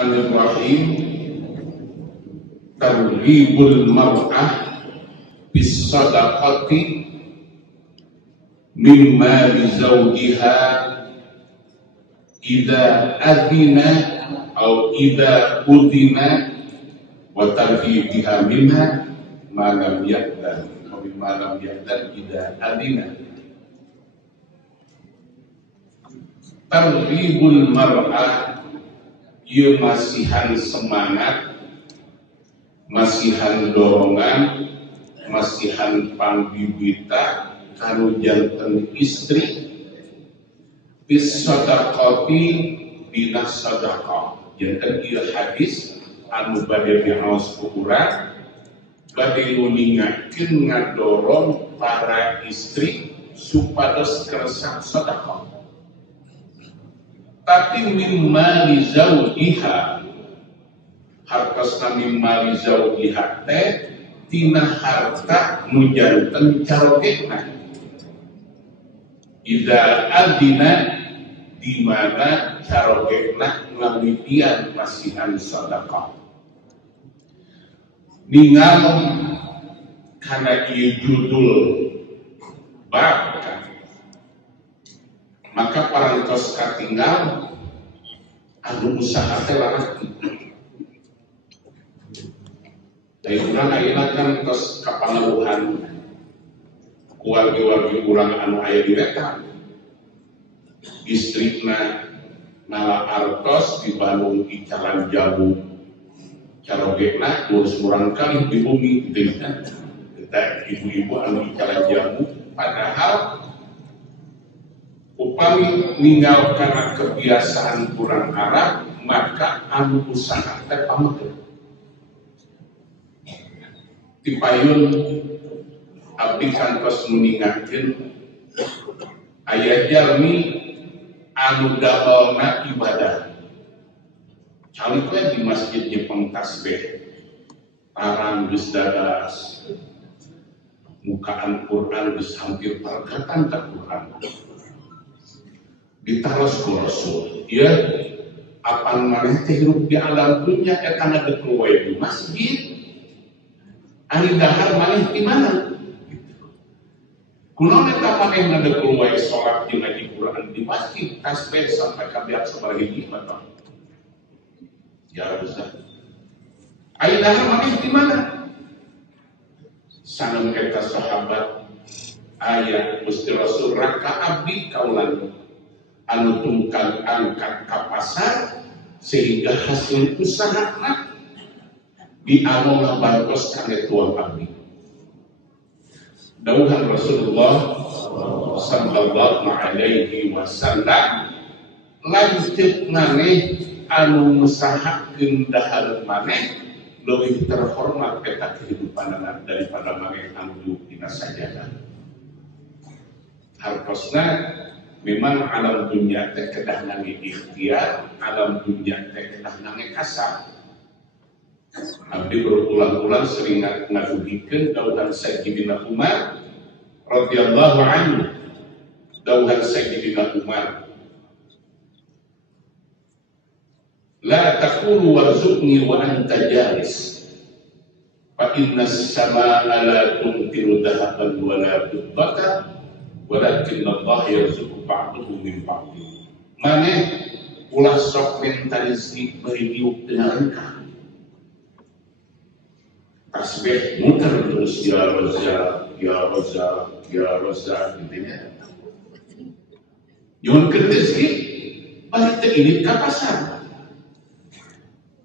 Bismillahirrahmanirrahim. Targhibul mar'ah bis sadaqati mimma li zawjiha idza adina au idza udina wa targhibiha minha ma lam ya'dan wa mimma lam ya'dan idza adina. Targhibul mar'ah ieu masihan semangat, masihan dorongan, masihan pangbibita kanu janten istri bis sadaqati dina sadaqah. Janten ieu hadis anu bade diaos ku urang bade nuningakeun ngadorong para istri supados kersa sedekah. Tapi mimma li zawjiha, hartosna mimma li zawjiha teh tina harta nu janten carogekna. Idza adina di mana carogekna ngamitian masihan sedekah. Ningal kana ieu judul bab, maka parantos katinggal anu usaha teh lalaki. Dari urang ayeuna kan tos kapangaruhan keluarga-keluarga urang anu aya di Reka. Istrina nala artos di Bandung di Jalan Jamu. Carogekna urus urang kali di bumi gitu kan. Kita ibu-ibu anu di Jalan Jamu, padahal upami ninggal karena kebiasaan kurang arah, maka anu usaha teh pameukeun. Tipayun abdi kantos nuningakeun aya jalmi anu daolna ibadah. Calikeun di masjid Jepang tasbih, tarang geus dadas, mukaan Quran geus hampir perkataan ka Quran. Ditaros ku Rasul, ya apan maneh teh hirup di alam dunya eta ngadeuk wae di masjid. Ari dahar maneh di mana? Kunaon eta maneh ngadeuk wae salat jeung ngaji Quran di masjid, tasbih sampai ka biak sabaraha ibadah. Ya Rasul. Ari dahar maneh di mana? Sanang eta sahabat aya Gusti Rasul raka abdi kaulan anu tungkang angkat ka pasar sehingga hasil usahana diamong bantos kane tuang abdi. Dawuhan Rasulullah sallallahu alaihi wasallam, lanceuk maneh anu ngusahakeun dahar maneh leuwih terhormat eta kehidupanna daripada maneh anu duduk dina sajadah. Hartosna memang alam dunia teh kedah nangi ikhtiar, alam dunia teh kedah nangi kasar. Abdi berulang-ulang sering ngaduhikeun dawuhan Sayyidina Umar radhiyallahu anhu. Dawuhan Sayyidina Umar, la taqulu warzuqni wa anta jalis, fa inna as-samaa'a la tumtiru dhahaban wa la fiddatan walakin Allah yarzuqu ba'dahu min ba'dih. Maneh ulah sok minta rezeki bari diuk teu rengkah. Tasbih muter terus ya Razzaq, ya Razzaq, ya Razzaq intinya. Nyuhunkeun rezeki bari teu irit ka pasar.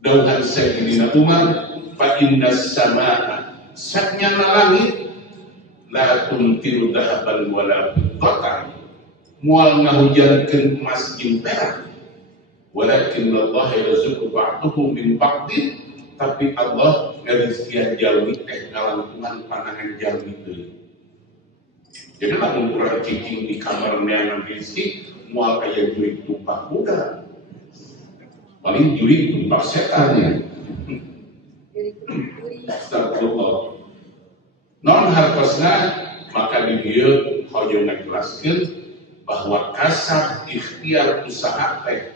Dawuhan Sayyidina Umar, fa innas samaa'a satnyana langit la tumtiru dahaban wala fiddatan, moal ngahujankeun emas jeung perak, walakin Allah yarzuqu ba'dahu min ba'din, tapi Allah ngarezkian jalmi teh ngalantungan panangan jalmi deui. Jadi lamun urang cicing di kamar neangan rezeki moal aya jurig tumpah kuda, paling jurig tumpah setan ya. Astagfirullah. Non hartosna maka di dieu hoyong ngajelaskeun bahwa kasar ikhtiar usaha teh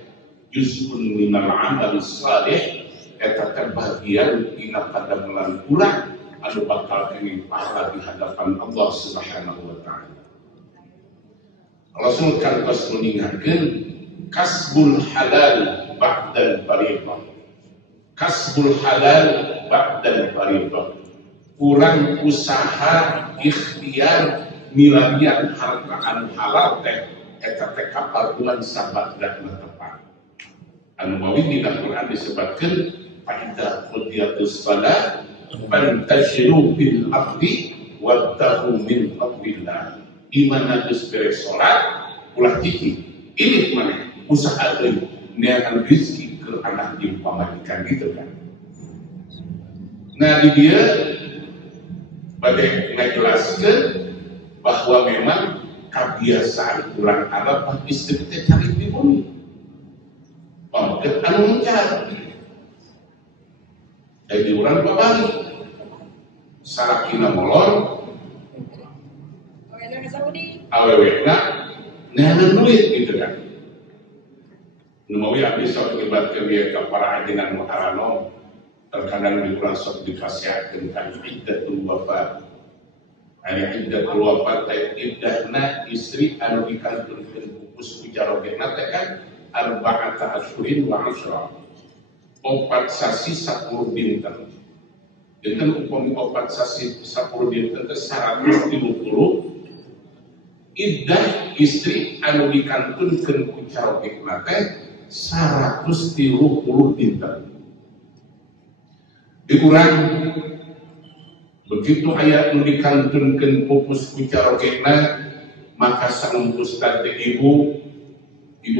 juz'un minal amal salih eta teh bagian dina padamelan urang anu bakal kenging pahala di hadapan Allah Subhanahu wa taala. Rasul kantos meningatkeun kasbul halal ba'dal fariidhah. Kasbul halal ba'dal fariidhah. Urang usaha ikhtiar milarian harta anu halal teh eta teh kapaduan sabada tepat. Anu mawi dina Quran disebutkeun fa idza qudiyatus shalah fantashiru fil ardi wabtaghu min fadlillah. Dimana geus beres salat ulah cicing ini mana usaha deui neangan rezeki ke anak di pamajikan gitu kan. Nah di dia bade ngajelaskeun bahwa memang kebiasaan urang Arab istri teh cari di bumi. Pamajikan anu mencari. Jadi urang babari sarakina molor awewena neangan duit gitu kan. Numawi abdi sok libatkeun dia ka para ajenan muharano terkadang di urang sok dikasihakeun kan iddatul wafat. Ari iddatul wafat teh iddahna istri anu dikantunkeun pupus ujarogena teh kan arba'ata asyhurin wa asyra. 4 sasi 10 dinten. Dinten upami 4 sasi 10 dinten teh 150 iddah istri anu dikantunkeun ku carogekna teh 130 dinten. Dikurang begitu aya anu dikantunkeun pupus ku carogekna maka sangempus teh ibu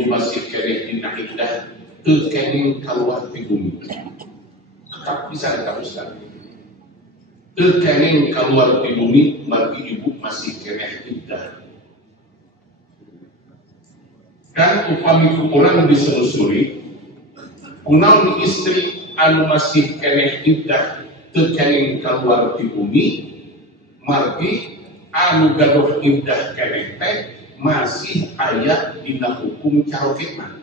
masih keneh dina iddah teu keneh kaluar ti bumi. Tetap bisa diteruskan. Teu keneh kaluar ti bumi margi ibu masih keneh iddah. Kan upami kurang diselusuri kunaon istri anu masih keneh iddah teu keneh kaluar ti bumi margi anu gaduh iddah keneh teh masih aya dina hukum carogekna.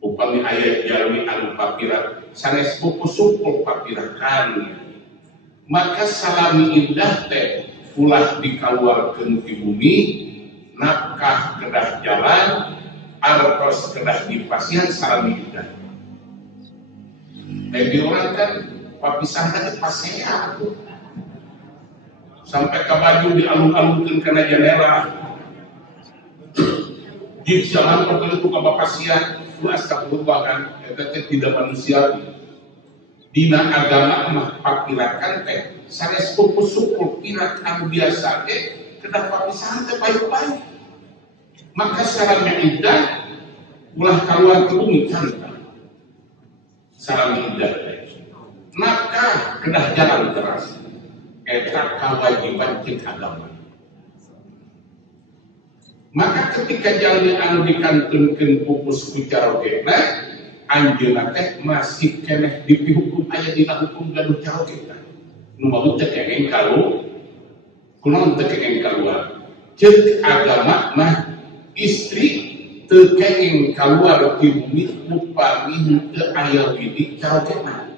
Upami aya jalmi anu papiran sanes pupus-pupus papirakan maka salami iddah teh ulah dikaluarkeun ti bumi nafkah kedah jalan, artos kedah dipasihan salami iddah. Tapi orang kan papisan teh paseha tuh. Sampai ke baju dialung-alungkeun kana jendela. Di zaman perkara itu kapasian, astagfirullah kan, eta teh tidak manusiawi. Dina agama mah pakirakan teh sanes pupus-pupus pirakan biasa teh kedah papisahan teh baik-baik. Maka salami iddah ulah kaluar ke bumi canta. Salami iddah maka kedah jalan terus. Eta kewajiban cek agama. Maka ketika jalmi anu dikantunkeun pupus ku carogena anjeunna teh masih keneh dipihukum aya dina hukum gaduh carogena. Nu maksud teh keneh kalu kunaon teh keneh kaluar. Ceuk agama mah istri teu keneh kaluar ti bumi upami teu aya widi carogena.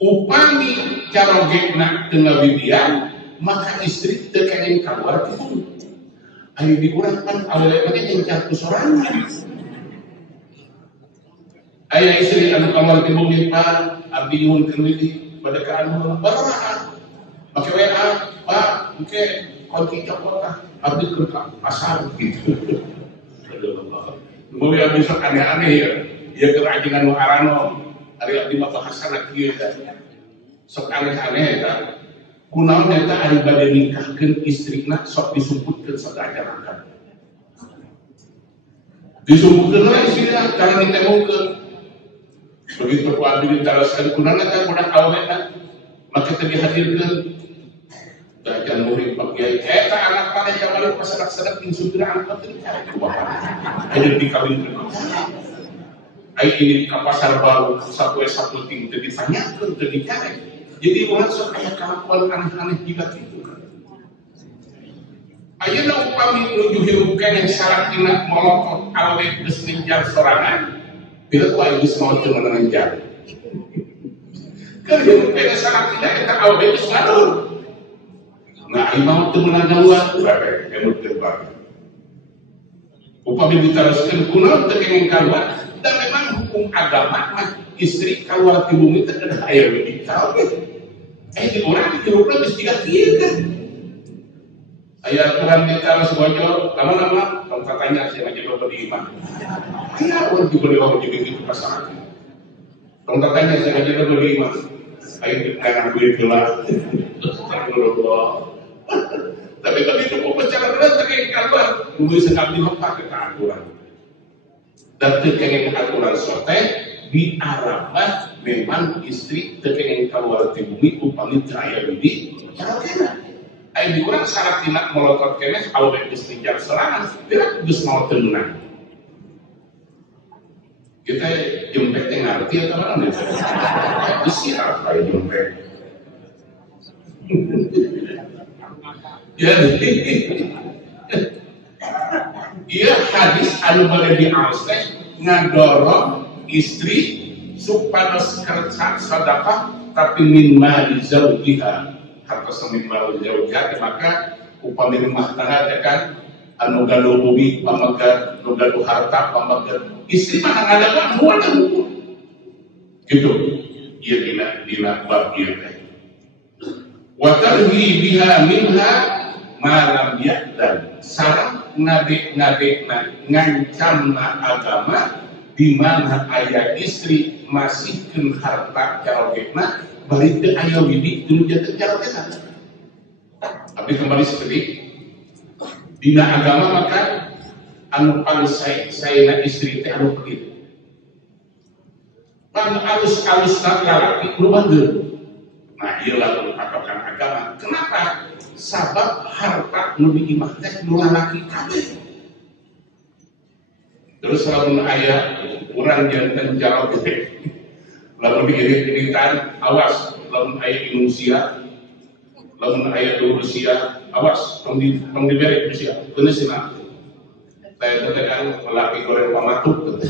Upami carogena teu ngawidian maka istri teu keneh kaluar ti bumi. Ayo di urang kan awalnya yang jatuh sorangan. Ayah istri anu kaluar ti bumi Pak, abdi nyuhun keuliti pada ka anu baraan. Make WA, Pak, engke kunci cokot abdi keur ka pasar gitu. Aduh. Mun abdi sok aneh-aneh ya. Ieu keur ajengan nu arano, ari abdi mah bahasana kieu tah. Sok aneh-aneh tah. Kunaon eta ari bade nikahkeun istrina sok disumputkeun sadayana. Disumputkeun we istrina karena ditemukeun. Begitu ku abdi diteruskeun kunaon eta budak awena maka teu dihadirkeun. Dajan murid Pak Kiai eta anak paneh jamal pas sadak-sadak ing sudra angkat teh dicari ku bapak. Aya dikawinkeun. Ai ini ka pasar baru sapoe ting teu ditanyakeun teu dicari. Jadi orang sok aya kelakuan aneh-aneh juga gitu kan. Ayeuna upami nuju hirup keneh sarakina molokot awe geus ninjar sorangan, bila ku aya geus maot teu nanjar. Keur hirup keneh sarakina eta awe geus ngadur. Nah, imam teu meunang gangguan bae emut teu bae. Upami diteruskeun kunaon teu kenging kaluar, da memang hukum agama mah istri kaluar ti bumi teh kada aya widi kawin. Di urang hirupna geus jiga kieu kan. Aya aturan di taras bocor, lama-lama kalau katanya saya ngajak beli imam. Iya, orang dibeli orang jadi itu pasangan. Kalau katanya saya ngajak beli imam, ayo kita duit gelas, astagfirullah. Tapi begitu mau bicara benar, terkait kabar, dulu sekali pakai aturan. Dan terkait aturan sote di Arabah memang istri terkait keluar di bumi upami cahaya budi, cara kena. Ayo diurang syarat tidak melotot kenes kalau geus ninjar serangan tidak geus mau tenang. Kita jompet yang ngerti atau mana nih? Isi apa jompet? Jadi ia hadis anu boleh diaustes ngadorong istri supados kerja sedekah tapi min mali zaujiha harta semin malu jauh-jauh, maka upami rumah tangga kan anu gaduh bumi pamagar anu gaduh harta pamagar istri mana ngadaguan nu ada hukum gitu. Ieu dina bab ieu teh wa tarhi biha minha ma lam ya'dan sareng ngade-ngadena ngancamna agama di mana aya istri masihkeun harta carogena bari teu aya widi tuluy jatuh carogena. Tapi kembali seperti dina agama maka anu paling saena istri teh anu kitu. Pan alus-alusna lalaki nu bangeul. Nah, ieu lamun patokan agama. Kenapa? Sabab harta nu diimah teh nu lalaki kabeh. Terus lamun aya urang janten jaro gede. Lamun diirit-iritan, awas. Lamun aya inusia, lamun aya usia, awas. Tong diberi usia. Bener sih nak. Saya tuh kan lelaki goreng pamatuk.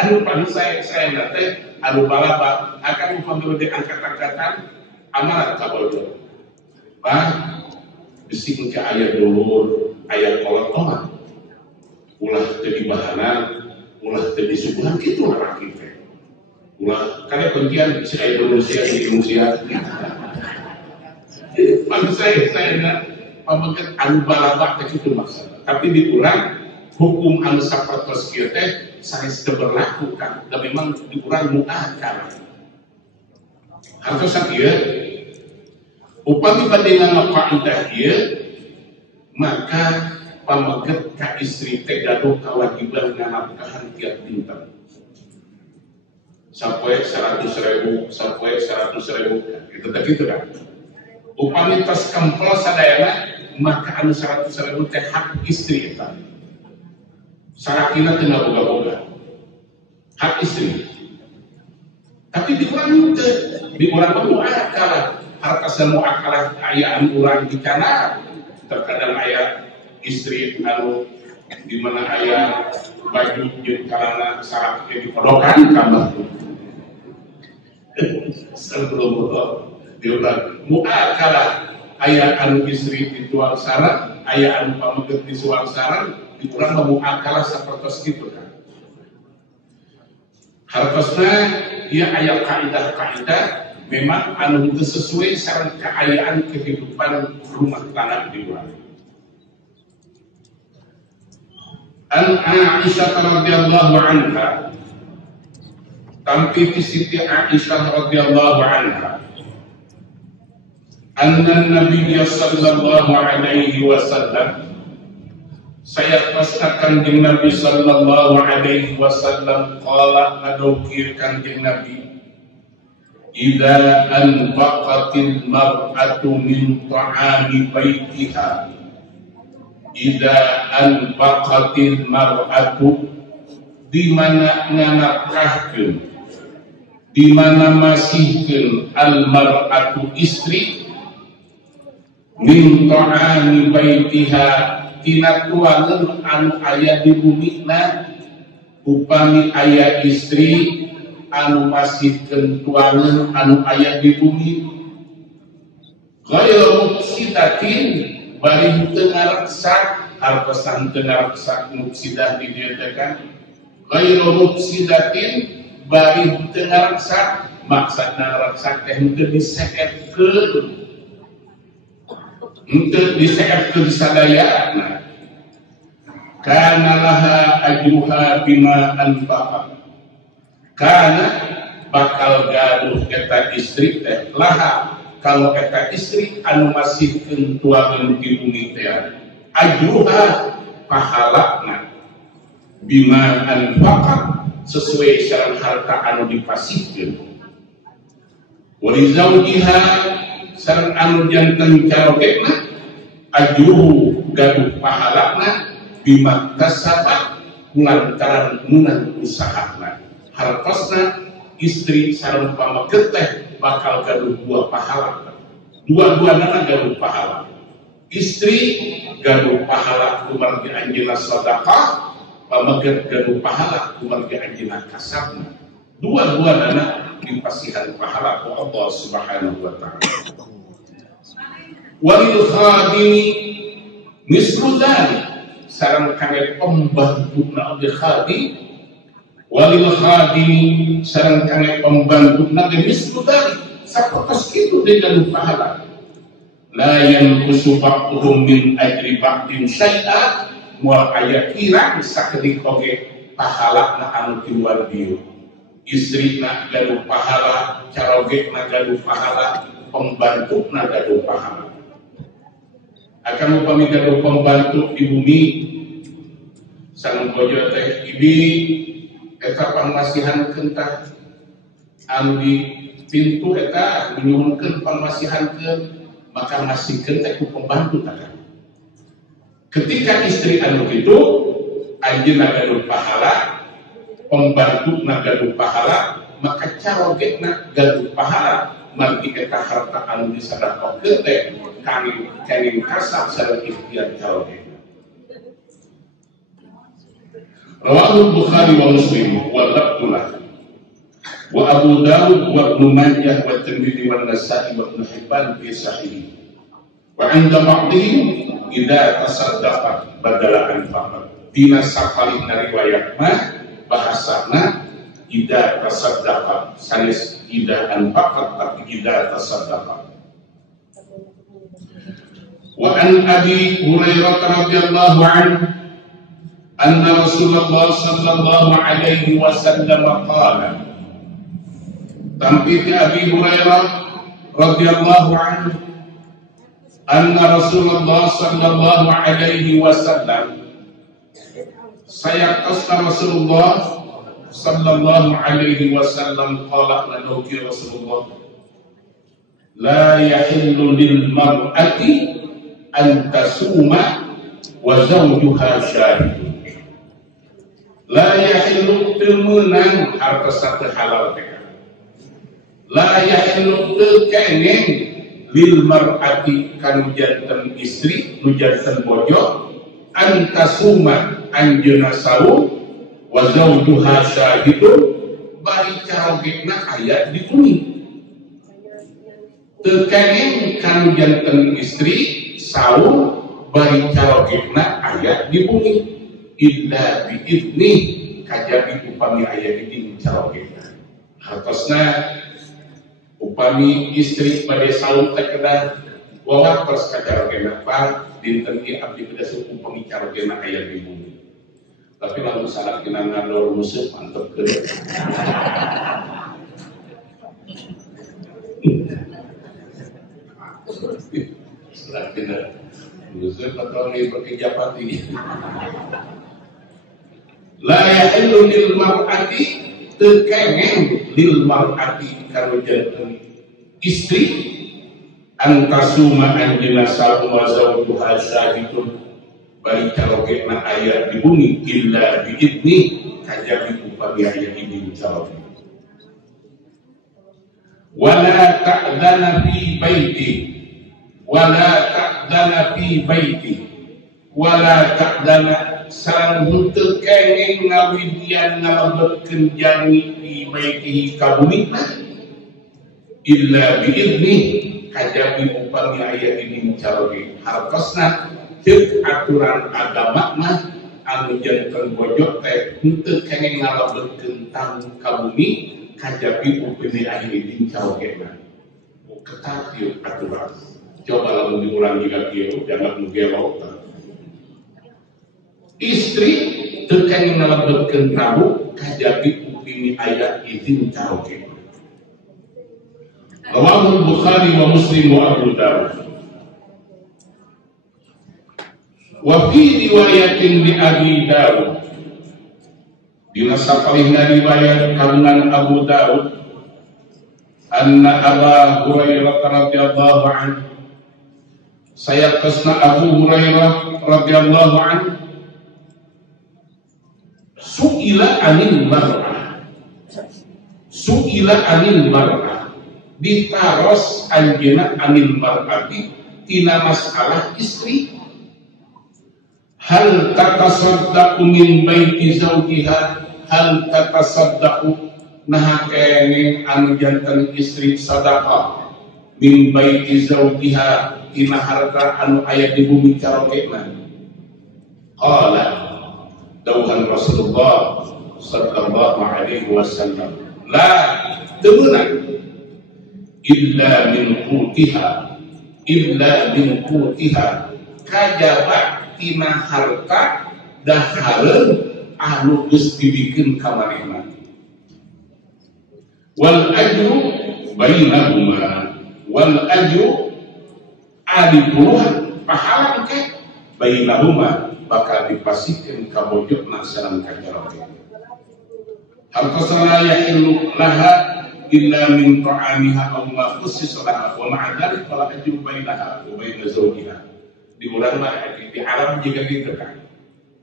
Anu paling saya nate, anu balapa akan upami angkat-angkatan amanat kabodo. Bang, bisi engke aya dulur, aya kolot-kolot. Ulah teu dibahanan, ulah teu disuguhan kitu laki teh. Ulah kana penting si aya manusia di manusia. Maksud saya pamaget anu balaba teh kitu maksud. Tapi diurang hukum anu sapertos kieu teh sanes teu berlaku kan. Da memang diurang muakal. Hartos kieu upami bade ngaqaidah ieu maka pamaget ka istri teh gaduh kewajiban nganafkahan tiap dinten. Sampai 100.000, sampai 100.000, itu teh gitu kan. Upami tos kempel sadayana maka anu 100.000 teh hak istri eta. Sarakina teu boga-boga. Hak istri. Tapi diurang teu, diurang mah akalah. Harta semua akalah ayaan urang dicana. Terkadang aya istri anu di mana aya baju jeung kalana sarak di podokan kamar. Sallallahu diulang muakalah aya anu istri dituang saran, aya anu pamaget disuang saran, diurang mah muakalah sapertos kitu kan. Hartosna ieu aya kaidah-kaidah memang anu teu sesuai sareng keayaan kehidupan rumah tangga di luar. An Aisyah radhiyallahu anha, tampi Siti Aisyah radhiyallahu anha, anna Nabi sallallahu alaihi wasallam, saya pastakan jeung Nabi sallallahu alaihi wasallam qala ngadukir kanjeng Nabi, idza anfaqatil mar'atu min ta'ami baitiha, idza anfaqatil mar'atu, di mana nganafkahkeun, di mana masihkeun al mar'atu istri, min ta'ami baitiha tina tuangan anu aya di bumi na upami aya istri anu masih tuangan anu aya di bumi ghairu mufsidatin bari teu ngaraksak artosan teu ngaraksak mufsidah di dieu teh kan ghairu mufsidatin bari teu ngaraksak maksudna ngaraksak teh teu diseetkeun untuk disehatkan sadayana karena laha ajruha bima anfaqa karena bakal gaduh eta istri teh laha kalau eta istri anu masih kentuangan di bumi teh ajruha pahalana bima anfaqa sesuai sareng harta anu dipasihkeun wa li zaujiha sareng anu janten carokena ajruhu gaduh pahalana bima kasaba lantaran munang usahana hartosna istri sareng pamageut teh bakal gaduh dua pahala dua-duana gaduh pahala istri gaduh pahala kumargi anjeunna sedekah pamageut gaduh pahala kumargi anjeunna kasabna dua-duana dipasihan pahala ku Allah Subhanahu wa taala walil khadimi mislu dzalik sareng kangge pembantuna abdi khadim walil khadimi sareng kangge pembantuna ge mislu dzalik sapertos kitu dengan pahala la yanqusu ba'dhum min ajri ba'din syai'a moal aya kirang sakedik oge pahalana anu ti luar dieu istrina gaduh pahala carogena gaduh pahala pembantuna gaduh pahala akan upami gaduh pembantu di bumi sareng bojo teh ibi eta pangmasihankeun tah anu di pintu eta nyuhunkeun pangmasihankeun maka masihkeun teh ku pembantu tah ketika istri anu kitu anjeunna gaduh pahala pembantuna gaduh pahala maka carogena gaduh pahala margi eta harta anu disadaqahkeun teh kami kasab sareng ikhtiar carogena Rawahu Bukhari wa Muslim wa lafdullah wa Abu Dawud wa Ibnu Majah wa Tirmidzi wa Nasa'i wa Ibnu Hibban fi sahih wa 'inda ba'dihim idza tasaddaqa badala anfaqa dina sakalina riwayat mah bahasana idza tasaddaqa sanes idza anfaqa tapi idza tasaddaqa wa an Abi Hurairah radhiyallahu anhu anna Rasulullah sallallahu alaihi wasallam qala tampiti Abi Hurairah radhiyallahu anhu anna Rasulullah sallallahu alaihi wasallam saya qasna Rasulullah sallallahu alaihi wasallam qala nanuki Rasulullah la yahillu lil mar'ati an tasuma wa zawjuha syahid la yahillu temenang harta satu halal teh la yahillu tekengeng lil mar'ati kanu janten istri nu janten bojo antasuma anjeunna sawu wa zawjuha syahidun bari carogena aya di bumi tekengeng kanu janten istri sawu bari carogena aya di bumi illa bi'idni kajabi upami aya di carogena hartosna upami istri bade sawu teh kedah wawatos ka carogena pa dinten ieu abdi beda suku upami carogena aya di bumi tapi lamun salat kena ngador musuh mantep keun salat kena musuh atau ni berkejapati la yahillu lil mar'ati tekengeng lil mar'ati kanu janten istri antasuma anjeunna sawa zawjuha syahidun bari carogena aya di bumi illa bi'idni kajabi upami aya di carogena wala ta'dana fi baiti wala ta'dana fi baiti wala ta'dana sareng henteu kenging ngawidian ngalebetkeun jami fi baitihi ka bumi illa bi'izni kajabi upami aya ini caroge hartosna teu aturan agama mah anu janten bojok teh henteu kenging ngalebetkeun tamu ka bumi kajabi upami aya ini caroge mah ketat ieu aturan. Coba lalu diulang juga kieu jangan mugelo. Istri terkait ngalebetkeun tamu kajabi upami aya izin caroge. Rawahul Bukhari wa Muslim wa Abu Dawud. Wa fi riwayatin li Abi Dawud. Dina sapalihna riwayat kalangan Abu Dawud anna Abu Hurairah radhiyallahu anhu saya kasna Abu Hurairah radhiyallahu anhu su'ila anil mar'ah ditaros anjeuna anil mar'ati tina masalah istri hal tatasaddaqu min baiti zawjiha hal tatasaddaqu nah kenging anu janten istri sedekah min baiti zawjiha tina harta anu aya di bumi carokena. Qala dawuhan Rasulullah sallallahu alaihi wasallam la temenan illa min qutiha kajaba tina harta dahareun anu geus dibikeun ka manehna wal ajru bainahuma wal ajru adipuluhan pahala ke bainahuma bakal dipasikeun ka bojotna sareng ka jaroge hartosna yahillu laha illa min ta'amiha aw ma khussisa laha wa ma'a dzalik fala ajru bainaha wa baina zawjiha di urang mah di alam juga gitu kan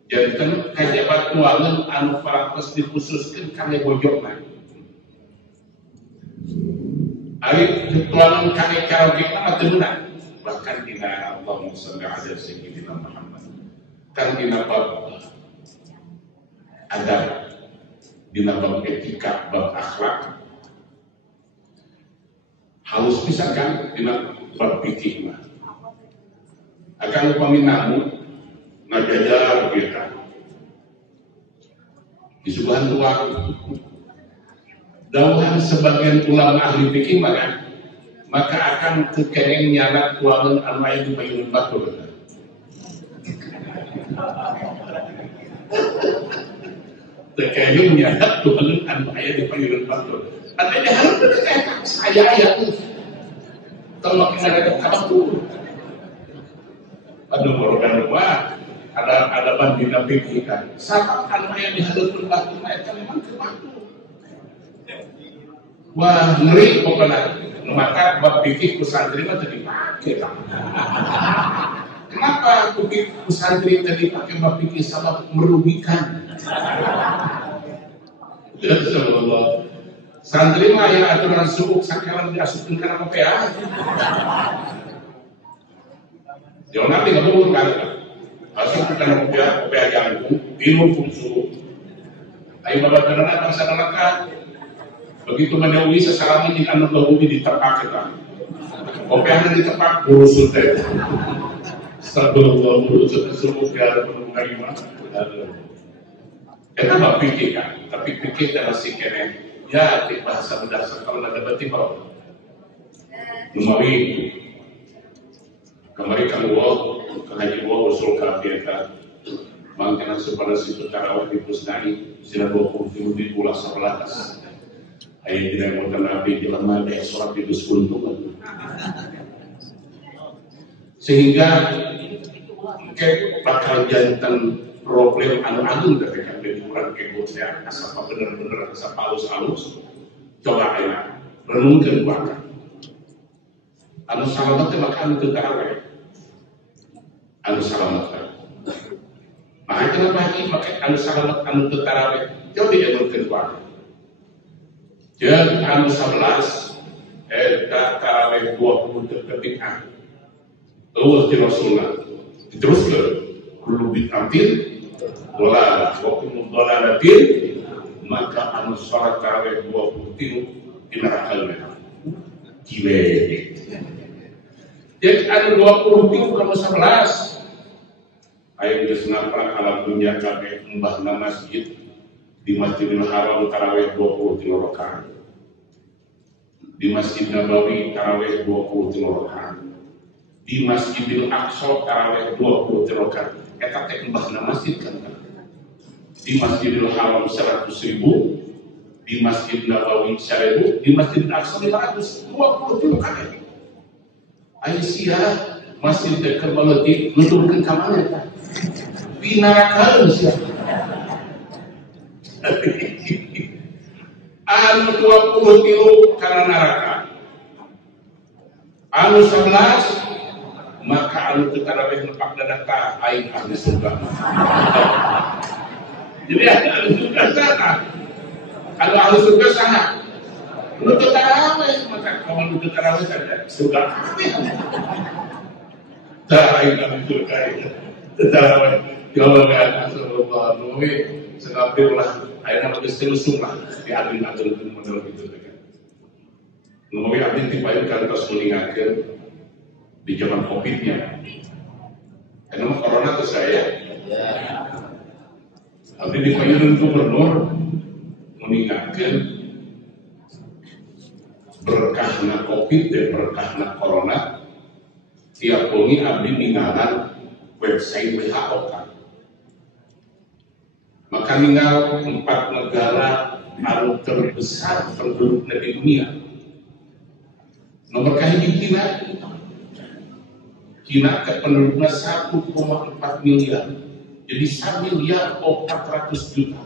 janten kajabat nuangeun anu parantos dikhususkeun kangge bojotna ari tuangan kangge caroge mah teu meunang bahkan dina Allahumma shalli ala sayyidina Muhammad kan dina bab adab dina bab etika bab akhlak halus pisan kan dina bab fikih mah akan upami namu ngajajar kita di subahan tuang dawuhan sebagian ulama ahli fikih maka akan kekengeng nyanak tuangan anu aya di payun batur kekengeng nyanak tuangan anu aya di payun batur artinya harus berkaitan saya aya tolong ada kabar aduh orang rumah ada bandina fikih kan sama anu aya di hadapan batur eta memang ke batur wah ngeri pokoknya maka bab fikih pesantren mah tadi pakai kenapa fikih pesantren tadi pakai bab fikih sama merugikan ya Allah santri mah ya aturan suku sakalan diasupkeun kana PA jangan nanti nggak perlu kan masuk kana PA jangkung ilmu fungsu ayo babat karena bangsa neraka begitu menjauhi sekarang ini anak bumi ditepak kita oke yang ditepak urusun teh astagfirullah urusun subuh biar menerima kita bak pikir kan tapi pikir adalah si kene ya di bahasa berdasar kalau ada berarti kalau kemarin kan gua haji gua usul kafiatan mangkana sepada situ tarawih di Pusnai sila 20 di bulan 11 ayo tidak mau Nabi di lemah daya sholat di buntung sehingga kayak bakal jantan problem anu-anu ketika di kurang kebutnya asapa bener-bener asapa halus-halus coba enak renungkan bahkan anu salamatnya bahkan itu tarawih anu salamatnya maka kenapa ini pakai anu salamat anu itu tarawih jauh tidak renungkan bahkan jeung anu 11 eta tarawih 20 detik Eueuh ti Rasulullah diteruskeun kullu bid'atin dolalah wa kullu dolalatin maka anu salat tarawih 23 di neraka gile. Jadi ada 23 ke 11 ayo geus nampak alam dunia kabeh mbahna masjid di Masjidil Haram tarawih 23 rakaat, di Masjid Nabawi tarawih 23 rakaat, di Masjidil Aqsa tarawih 23 rakaat. Eta teh mbahna masjid kan. Di Masjidil Haram 100.000, di Masjid Nabawi 1.000, di Masjid Aqsa 500, 23 rakaat. Ayo sia masjid teh kebaleutik nuturkeun ka mana eta? Di neraka sia. Anu 23 karena neraka, anu 11 maka anu teu tarawih nepak dadaka aing ahli surga. Jadi ada ahli surga sana, anu ahli surga sana. Lu teu tarawih maka kawan lu teu tarawih saja surga. Tah aing ahli surga teu tarawih. Kalau nggak Rasulullah Nuhi segapir lah, akhirnya lebih selusung lah di adil-adil model gitu kan. Nuhi adil tipain kan terus meninggalkan di zaman COVID-nya. Karena corona itu saya, abdi di payunan gubernur meninggalkan berkahna COVID dan berkahna corona. Tiap bengi abdi ninggalan website WHO kan. Maka tinggal 4 negara anu terbesar penduduk di dunia. Nomor kahiji Cina. Cina ke penduduknya 1,4 miliar. Jadi 1 miliar 400 juta.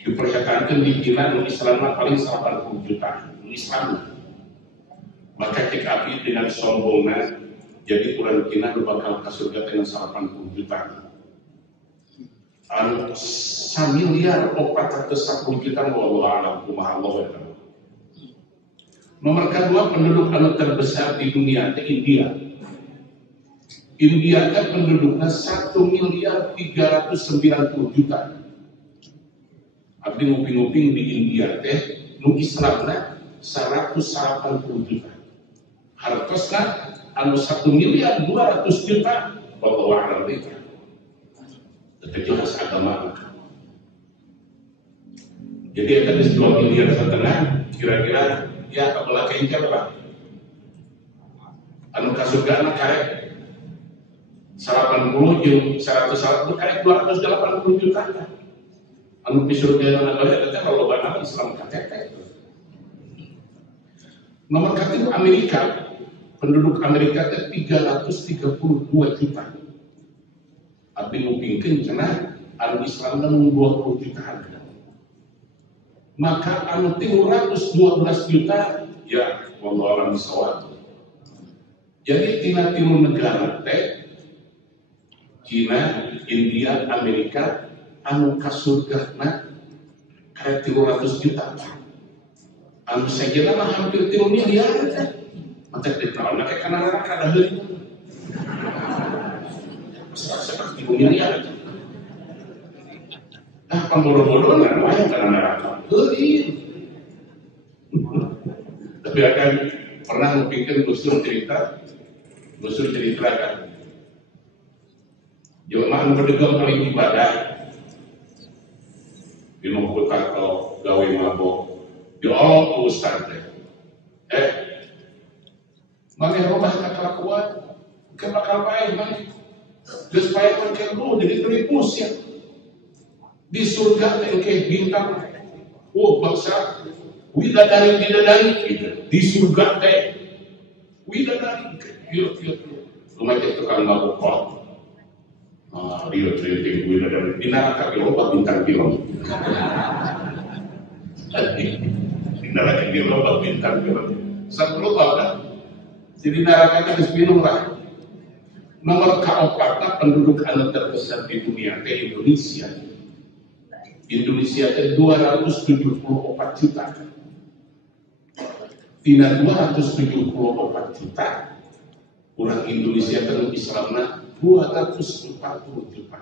Diperkirakan di Cina Islam paling 80 juta. Islam. Maka jika abdi dengan sombongnya jadi kurang Cina bakal ke surga dengan 80 juta. 1 miliar 410 juta wallahu a'lam kumaha Allah. Nomor kedua penduduk anu terbesar di dunia itu India. India kan penduduknya 1 miliar 390 juta. Abdi nguping-nguping di India teh nu Islamna 180 juta. Hartosna anu 1 miliar 200 juta wallahu a'lam bika. Jelas agama. Jadi yang tadi 2 miliar setengah kira-kira ya kebelah keingkar Pak. Anu kasurga anak karek 80 jeung 100 karek 280 juta. Anu pisurga anak karek eta kalau bana Islam kakek. Nomor ketiga Amerika, penduduk Amerika itu 332 juta. Abdi ngupingkeun cenah anu Islam anu 20 jutaan. Maka anu 312 juta ya wallahu a'lam bishawab. Jadi tina 3 negara teh Cina, India, Amerika anu ka surgana karek 300 juta. Anu sagena mah hampir 3 miliar teh. Maka ditaona ke kana neraka da heula. Seperti miliar. Pembodoh-bodoh nggak banyak karena neraka. Tapi akan pernah memikir Gusur cerita kan. Jemaah berdegang paling ibadah di mengkutak atau gawe mabok. Ya Allah Ustaz mana yang robah kelakuan ke bakal baik mana geus bae kan lu jadi teripus ya di surga teh ke bintang bangsa widadari gitu di surga teh widadari kieu lumayan tukang mabuk kok dia training widadari di neraka ke robah bintang film di neraka ke robah bintang film satu kan jadi neraka geus minum lah. Nomor keempat penduduk anu terbesar di dunia teh Indonesia. Indonesia teh 274 juta. Tina 274 juta Orang Indonesia kan Islamna 240 juta.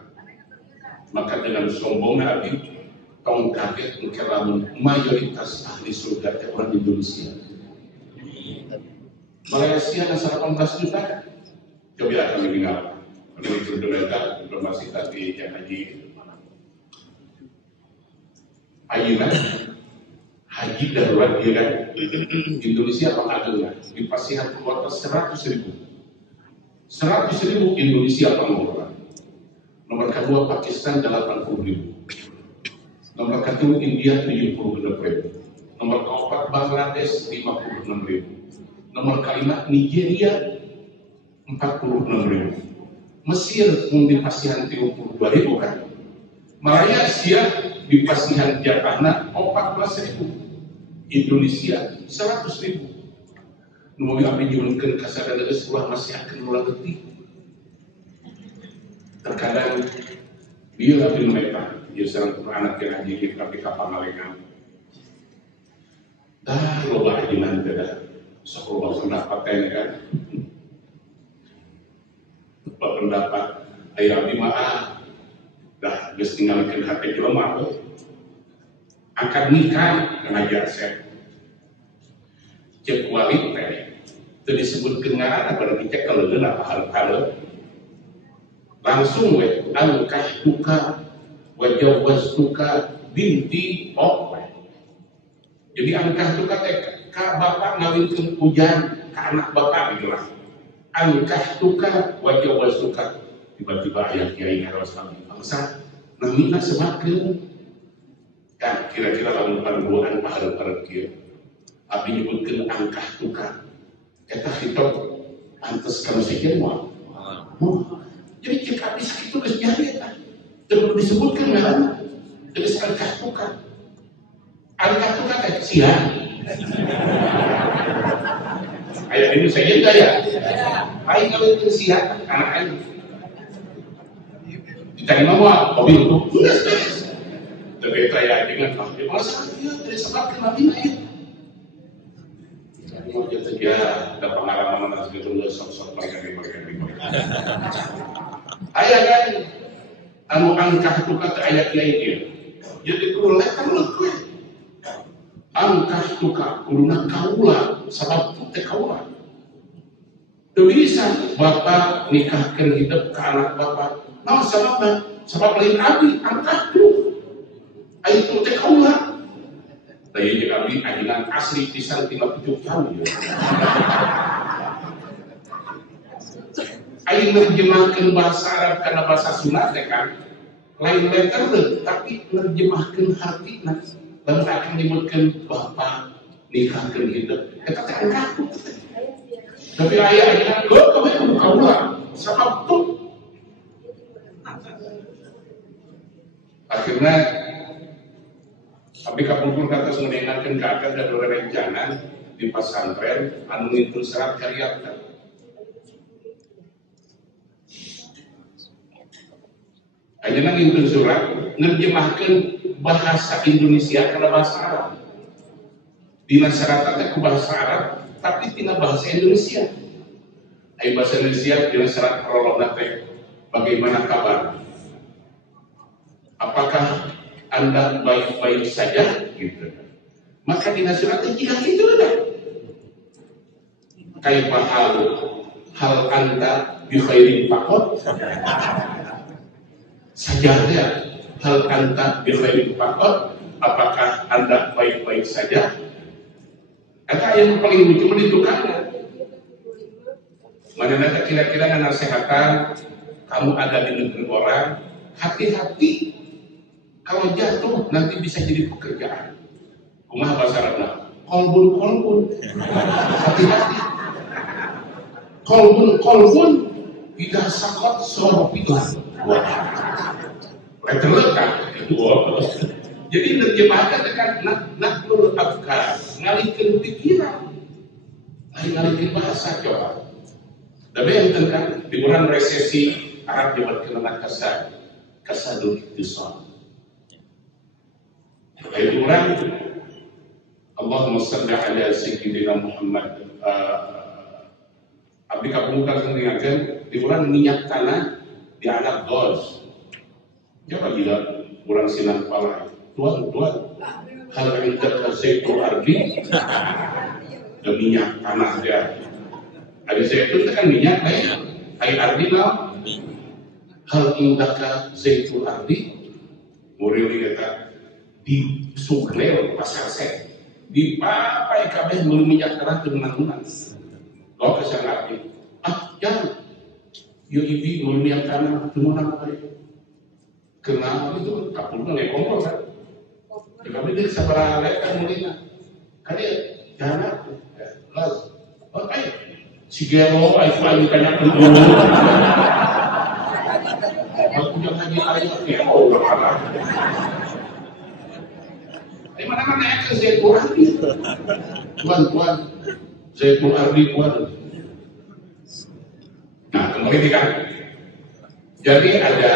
Maka dengan sombongnya Abi tong kaget mengkeramun mayoritas ahli surga orang Indonesia. Malaysia ada 18 juta. Coba kami dengar. Menurut Indonesia informasi tadi yang haji. Haji darurat dia Indonesia apa adanya di pasihan kuota 100.000 Indonesia pengelola. Nomor kedua Pakistan 80.000. Nomor kedua India 76.000. Nomor keempat Bangladesh 56.000. Nomor kelima Nigeria 46.000. Mesir di pasihan 32.000 kan. Malaysia di pasihan Jakarta 14.000. Indonesia 100.000. Nuwi api nyunkeun kasadaran sebuah masih akan ulang detik. Terkadang dia lebih mereka, dia serang anak yang haji tapi kapal mereka. Dah loba hajinan tidak, sekolah pendapat kan. Pendapat ayah abi maaf, dah geus tinggalkeun hati jelema. Angkat nikah ngajar set. Cek wali teh itu disebutkan ngaran pada dicek kalau geuna hal-hal langsung we angkah tuka wajawaz tuka binti ok. Jadi angkah tuka teh ka bapak ngawinkeun hujan ka anak bapak gitu lah. Angkah tuka wajawaz tuka tiba-tiba ayah kiai ngaros kami bangsa namina sebakeun kan kira-kira lamun panduan pahala-pahala kieu abi nyebutkeun angkah tuka eta hitung pantes kana sekian moal. Jadi jika habis itu geus jadi eta teu disebutkeun ngaranna geus angkah tuka. Angkah tuka teh sia. Aya ini saya ya. Aing ngawinkeun sia anak aing. Diterima moal mobil itu. Tapi saya dengan ahli masa dia dari sebab kematian ya. Mau jadi dia ada pengalaman mana segitu lu sok-sok mereka. Ayah kan, anu angkah itu kata ayat dia. Jadi kulit kan lekwe. Angkah itu kuduna kaula, sebab itu kaula. Tuh bisa bapak nikahkan hidup ke anak bapak. Nah sebab lain abi angkah itu. Itu teh kaula. Tadi juga abi ajinan asli pisan 37 tahun ya. Aing nerjemahkeun bahasa Arab karena bahasa Sunda teh kan. Lain letter tapi nerjemahkeun hartina. Lamun akan nyebutkeun bapak nikahkeun hidup. Eta teh angkatku. Tapi aya ajinan lo kabeh kaula. Sabab tuh. Akhirnya tapi kapungkur kata mendengarkan kakak dan rencana di pesantren anu itu serat karyakan. Ayeuna ngintu surat nerjemahkeun bahasa Indonesia kana bahasa Arab. Dina syaratna ku bahasa Arab tapi tina bahasa Indonesia. Ai bahasa Indonesia dina syarat prologna teh bagaimana kabar? Apakah Anda baik-baik saja gitu. Maka di suratnya jika gitu udah. Kaifa hal Anda bi khairin faqat. Saja hal Anda bi khairin faqat. Apakah Anda baik-baik saja? Kata yang paling lucu menentukannya. Mana kira-kira nasihatkan kamu ada di negeri orang, hati-hati. Kalau jatuh nanti bisa jadi pekerjaan. Kumaha bahasa Arabna? Kolbun. Hati-hati. Kolbun tidak sakot soropilah. Terletak itu. Jadi nerjemahkan dengan naklul afkar, ngalihkan pikiran, ngalihkan bahasa coba. Tapi yang tentang di bulan resesi Arab jabat kenal kasadul iktisad. Ayat orang Allahumma salli ala sayyidina Muhammad Abdi kapungutan sendirian di bulan minyak tanah di anak gos. Coba gila kurang sinan pala. Tuan hal yang terkasih ardi dan minyak tanah dia. Ada zaitun itu kan minyak air ardi lah. Hal indaka zaitun ardi murili kata di sugrel pasar set di papai kabeh meuli minyak tanah tenang-tenang. Kau kesang ardi jangan yo ibi meuli minyak tanah tenang kali. Kenapa itu kapul kan kompor kan? Kami dari sabaraha kan mulina. Kali jangan las. Oke. Si gelo ay kuan kanya dulu. Aku jangan lagi ayat ya Allah Allah. Di mana-mana ya ke Zaitun Ardi. Tuan, Zaitun Ardi tuan. Nah, kemudian kan. Jadi ada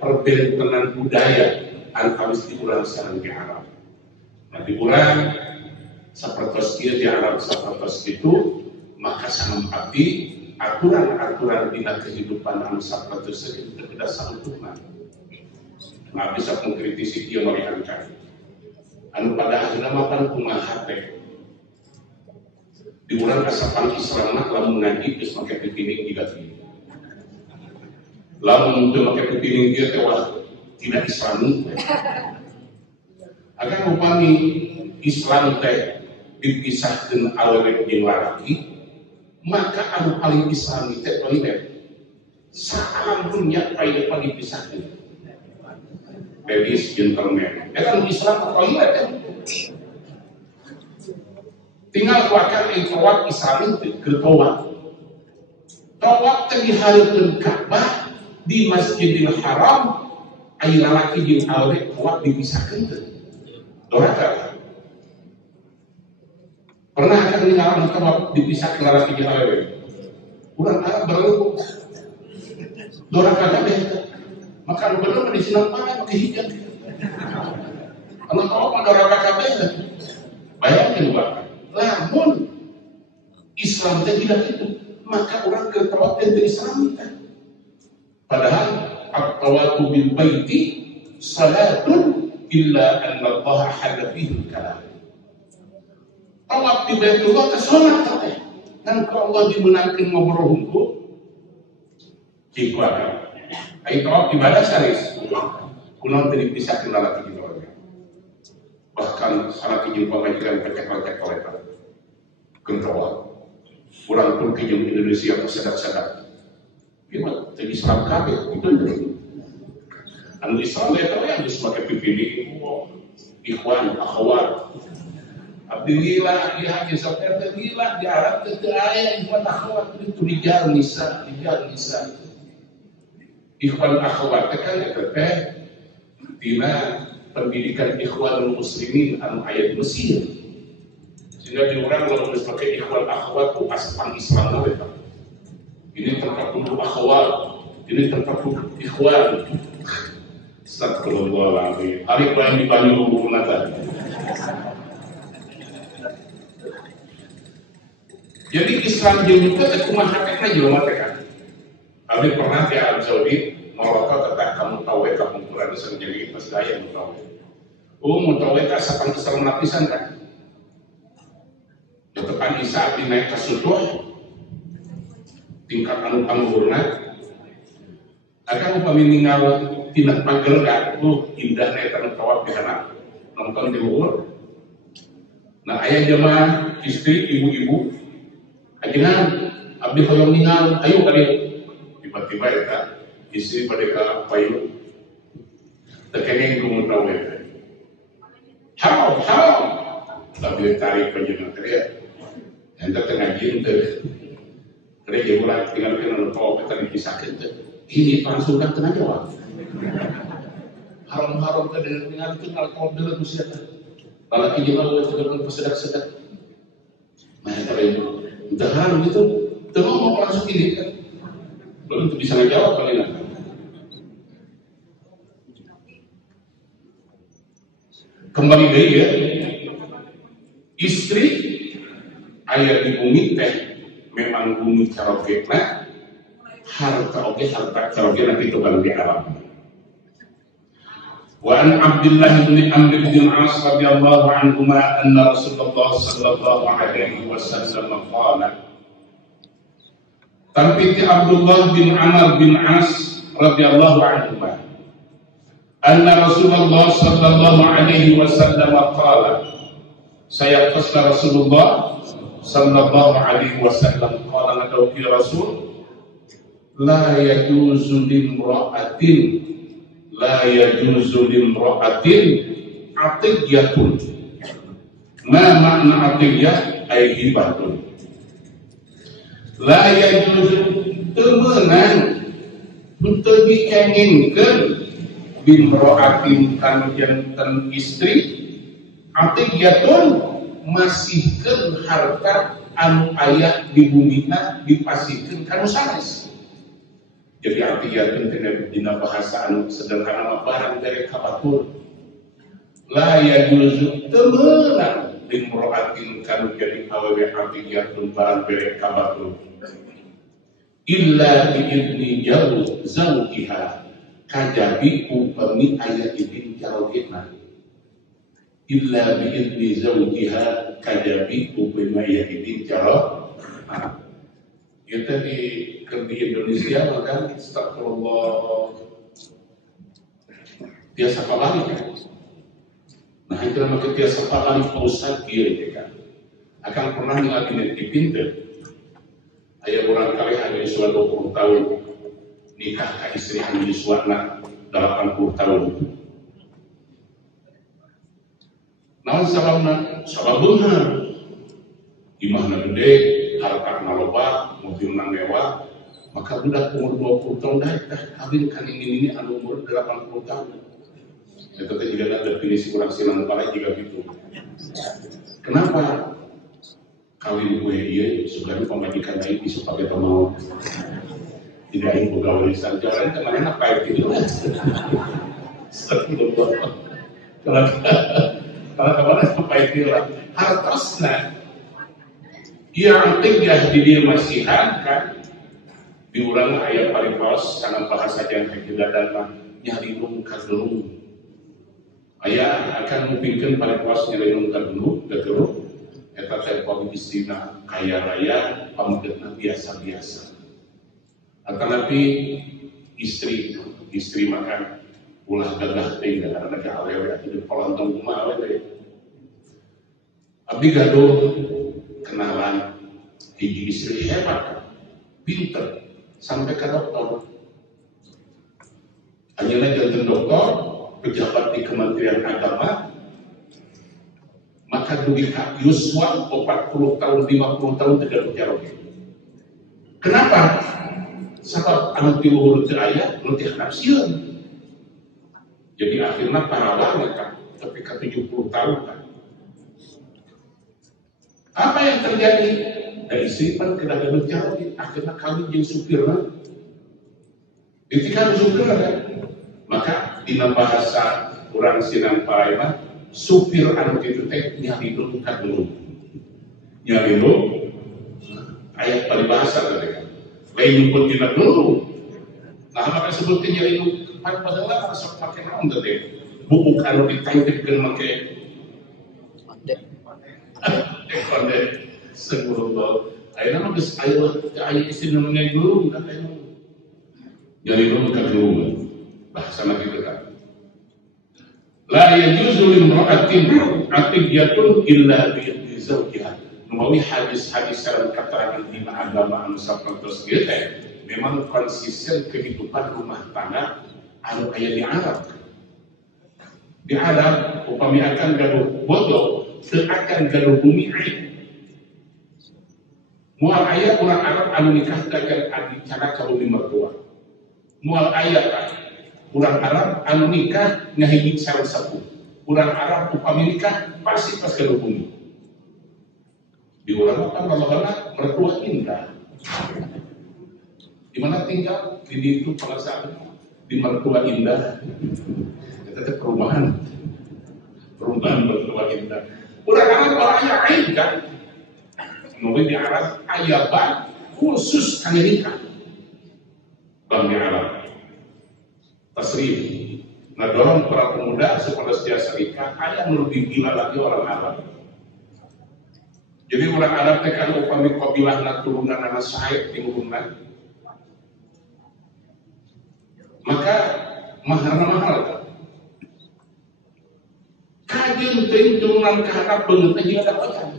perbentukan budaya antara di bulan sareng di Arab. Nah, di bulan seperti di Arab seperti itu, maka sangat abdi aturan-aturan dina kehidupan anu seperti itu tidak seutuhna. Nah, bisa mengkritisi dia meriangkan. Anu pada akhirnya makan kumaha teh. Di bulan kasapan Islam lamun ngaji geus make pipining juga sih. Lamun teu make pipining dia tewas tidak Islami. Akan upami Islam teh dipisahkeun awewe jeung lalaki, maka anu paling Islami teh toilet. Saalam dunya paling dipisahkeun. Ladies gentlemen, kan Islam toilet kan. Tinggal kuatkan tawaf Islami ke tawaf. Tawaf teh dihareukeun Ka'bah di Masjidil Haram. Ayo lalaki jeung awewe tawaf dipisahkeun teh. Doraka. Pernah akan ngalaman tawaf dipisahkeun lalaki jeung awewe? Urang Arab berlalu. Doraka kabeh teh. Maka nu bener di sinang pakai hijab. Anu tawaf doraka kabeh teh. Bayangkeun Bapak. Lamun Islam teh tidak itu, maka orang ke tawaf teh Islam teh. Padahal at-tawafu bil baiti salatun illa anna Allah hadda fihi al-kalam. Tawaf di Baitullah teh salat teh. Dan kalau Allah dimenangkeun ngobrol hungkul kieu ada. Ai tawaf ibadah saris. Kunaon teh dipisahkeun lalaki jeung lalaki. Bahkan salaki jeung pamajikan pecek-pecek koletan. Kenapa? Kurang pun ke Indonesia kesedap-sedap. Gimana? Jadi Islam kabeh itu dulu. Anu Islam itu yang dipakai pipi ikhwan, akhwat. Abdillah haji sampai abdillah di Arab teu aya ikhwan akhwat itu rijal nisa. Ikhwan akhwat kan eta teh dina pendidikan ikhwanul muslimin anu aya di Mesir. Sehingga di orang kalau harus pakai ikhwan akhwat itu asal Islam nawe Pak. Ini tempat untuk akhwat, ini tempat untuk ikhwan. Astagfirullahaladzim. Hari lain di Bandung nata. Jadi Islam juga teh kumaha hakna jelema teh kan. Kami pernah di Arab Saudi merokok tetap kamu tahu kamu kurang bisa menjadi pas daya mutawe. Mutawe teh sapan kesal lapisan kan. Tekan Isa abdi naik ke sutuh tingkat anu pangurna akan upami ninggal tindak pagel kan indah na eta tawaf di kana nonton di luhur. Nah aya jemaah istri ibu-ibu ajengan abdi hoyong ninggal ayo kali tiba-tiba eta istri pada ka payu teu keneh kumaha tawe haram tapi tarik panjenengan teh ente tengah jinter, kerja bulan tinggal kena lupa kita dipisahkan tu. Ini langsung kan tengah jawab. Haram-haram tadi dengan tinggal kau bela usia tu. Kalau kita mau kita bersedek-sedek, mana kalau itu, entah haram itu, terus mau langsung ini kan, belum tu bisa ngejawab kali nak. Kembali dari ya, istri ayat di bumi teh memang bumi carogena harta caroge nanti itu baru di Arab. Wa an Abdullah bin Amr bin As radhiyallahu anhuma anna Rasulullah sallallahu alaihi wasallam qala. Tapi Abdullah bin Amr bin As radhiyallahu anhuma anna Rasulullah sallallahu alaihi wasallam qala. Saya qasda Rasulullah sallallahu alaihi wasallam qala nadaw fi Rasul la yajuzu limra'atin atiyatun. Ma makna atiyah ay hibatun. La yajuzu temenan untuk dikenginkan bimra'atin kan jantan istri atiyatun masihkeun harta anu aya di bumina dipasihkeun kanu sanes. Jadi artinya dina bahasa anu sederhana mah barang dari kabatur. La yajuzu temenan limra'atin kanu jadi awewe artiyatun barang dari kabatur. Illa bi'idni zawjiha kajabi upami aya izin carogena. Illa bi'idni zawjiha kajabi upami aya izin carogena. Kita di Indonesia maka astagfirullah biasa pabalik kan. Nah itu maka biasa pabalik pusat kiri kan. Akan pernah ngelakuin di pintu. Ayah orang kali hanya Yusua 20 tahun nikah ke istri hanya Yusua 80 tahun. Namun sababnya imahna gede, harta naloba, mobil mewah, maka budak umur 20 tahun dah kawin kan ini anu umur 80 tahun. Itu juga ada definisi kurang silang pala juga gitu. Kenapa? Kawin gue iya, sudah pemajikan lain bisa pakai mau. Tidak ingin pegawai lisan jalan, kemarin apa itu? Kalau kemarin apa itu? Hartasnya yang tinggal di dia masihan kan diulang ayat paling kaos karena bahasa yang tidak datang nyari nung kadung ayat akan mungkin paling kaos nyari nung kadung kadung eta teh istilah kaya raya pamudetna biasa-biasa tapi istri makan ulah gagah teh karena awewe atuh polontong kumaha we abdi gaduh kenalan hiji istri hebat, pinter, sampai ke dokter. Hanya jantung dokter, pejabat di Kementerian Agama, maka dugi Kak Yusua 40 tahun, 50 tahun tidak berjalan. Kenapa? Sebab anak tiluhur teu aya, nu teh nafsieun. Jadi akhirnya parawan mereka, tapi ke 70 tahun kan. Apa yang terjadi? Dari istri pun kena berjalan, akhirnya kawin jeung supirna. Ketika supir kan, maka di bahasa orang Sinang Paraima, supir anu kitu teh nyari dulu kan dulu, nyari dulu. Ayat peribahasa tadi kan, lain pun kita dulu. Nah maka sebutnya nyari dulu, padahal masuk pakai naon tadi, bubuk anu ditangkepkeun make konde sebelum ayo nama geus ayo istri namanya dulu kan ayo jadi dulu kan dulu bahasa nabi kita la yajuzu limra'atin atiyatun illa bi zawjiha melalui hadis-hadis dalam keterangan di agama anu sapertos kieu teh memang konsisten kehidupan rumah tangga anu aya di Arab. Di Arab upami akan gaduh bodoh akan gaduh bumi air. Mual ayat orang Arab anu nikah dengan adicara ka bumi mertua. Mual ayat orang Arab anu nikah ngahiji sareng sapu. Orang Arab upami nikah pasti pas gaduh bumi. Di urang kan kalau mertua indah. Di mana tinggal? Di itu pengasaan di mertua indah. Itu perumahan mertua indah. Udah kan orang ayah aib kan, Mungkin di Arab aya bank khusus kangge nikah. Bank di Arab. Tasrif. Nah, dorong para pemuda supaya setiasa nikah. Aya lebih gila lagi orang Arab. Jadi orang Arab teh kan upami qabilahna turunan anak Sa'id di hubungan. Maka maharna mahal kan. Kajian teh turunan ke Arab beungeut teh jiga dapat.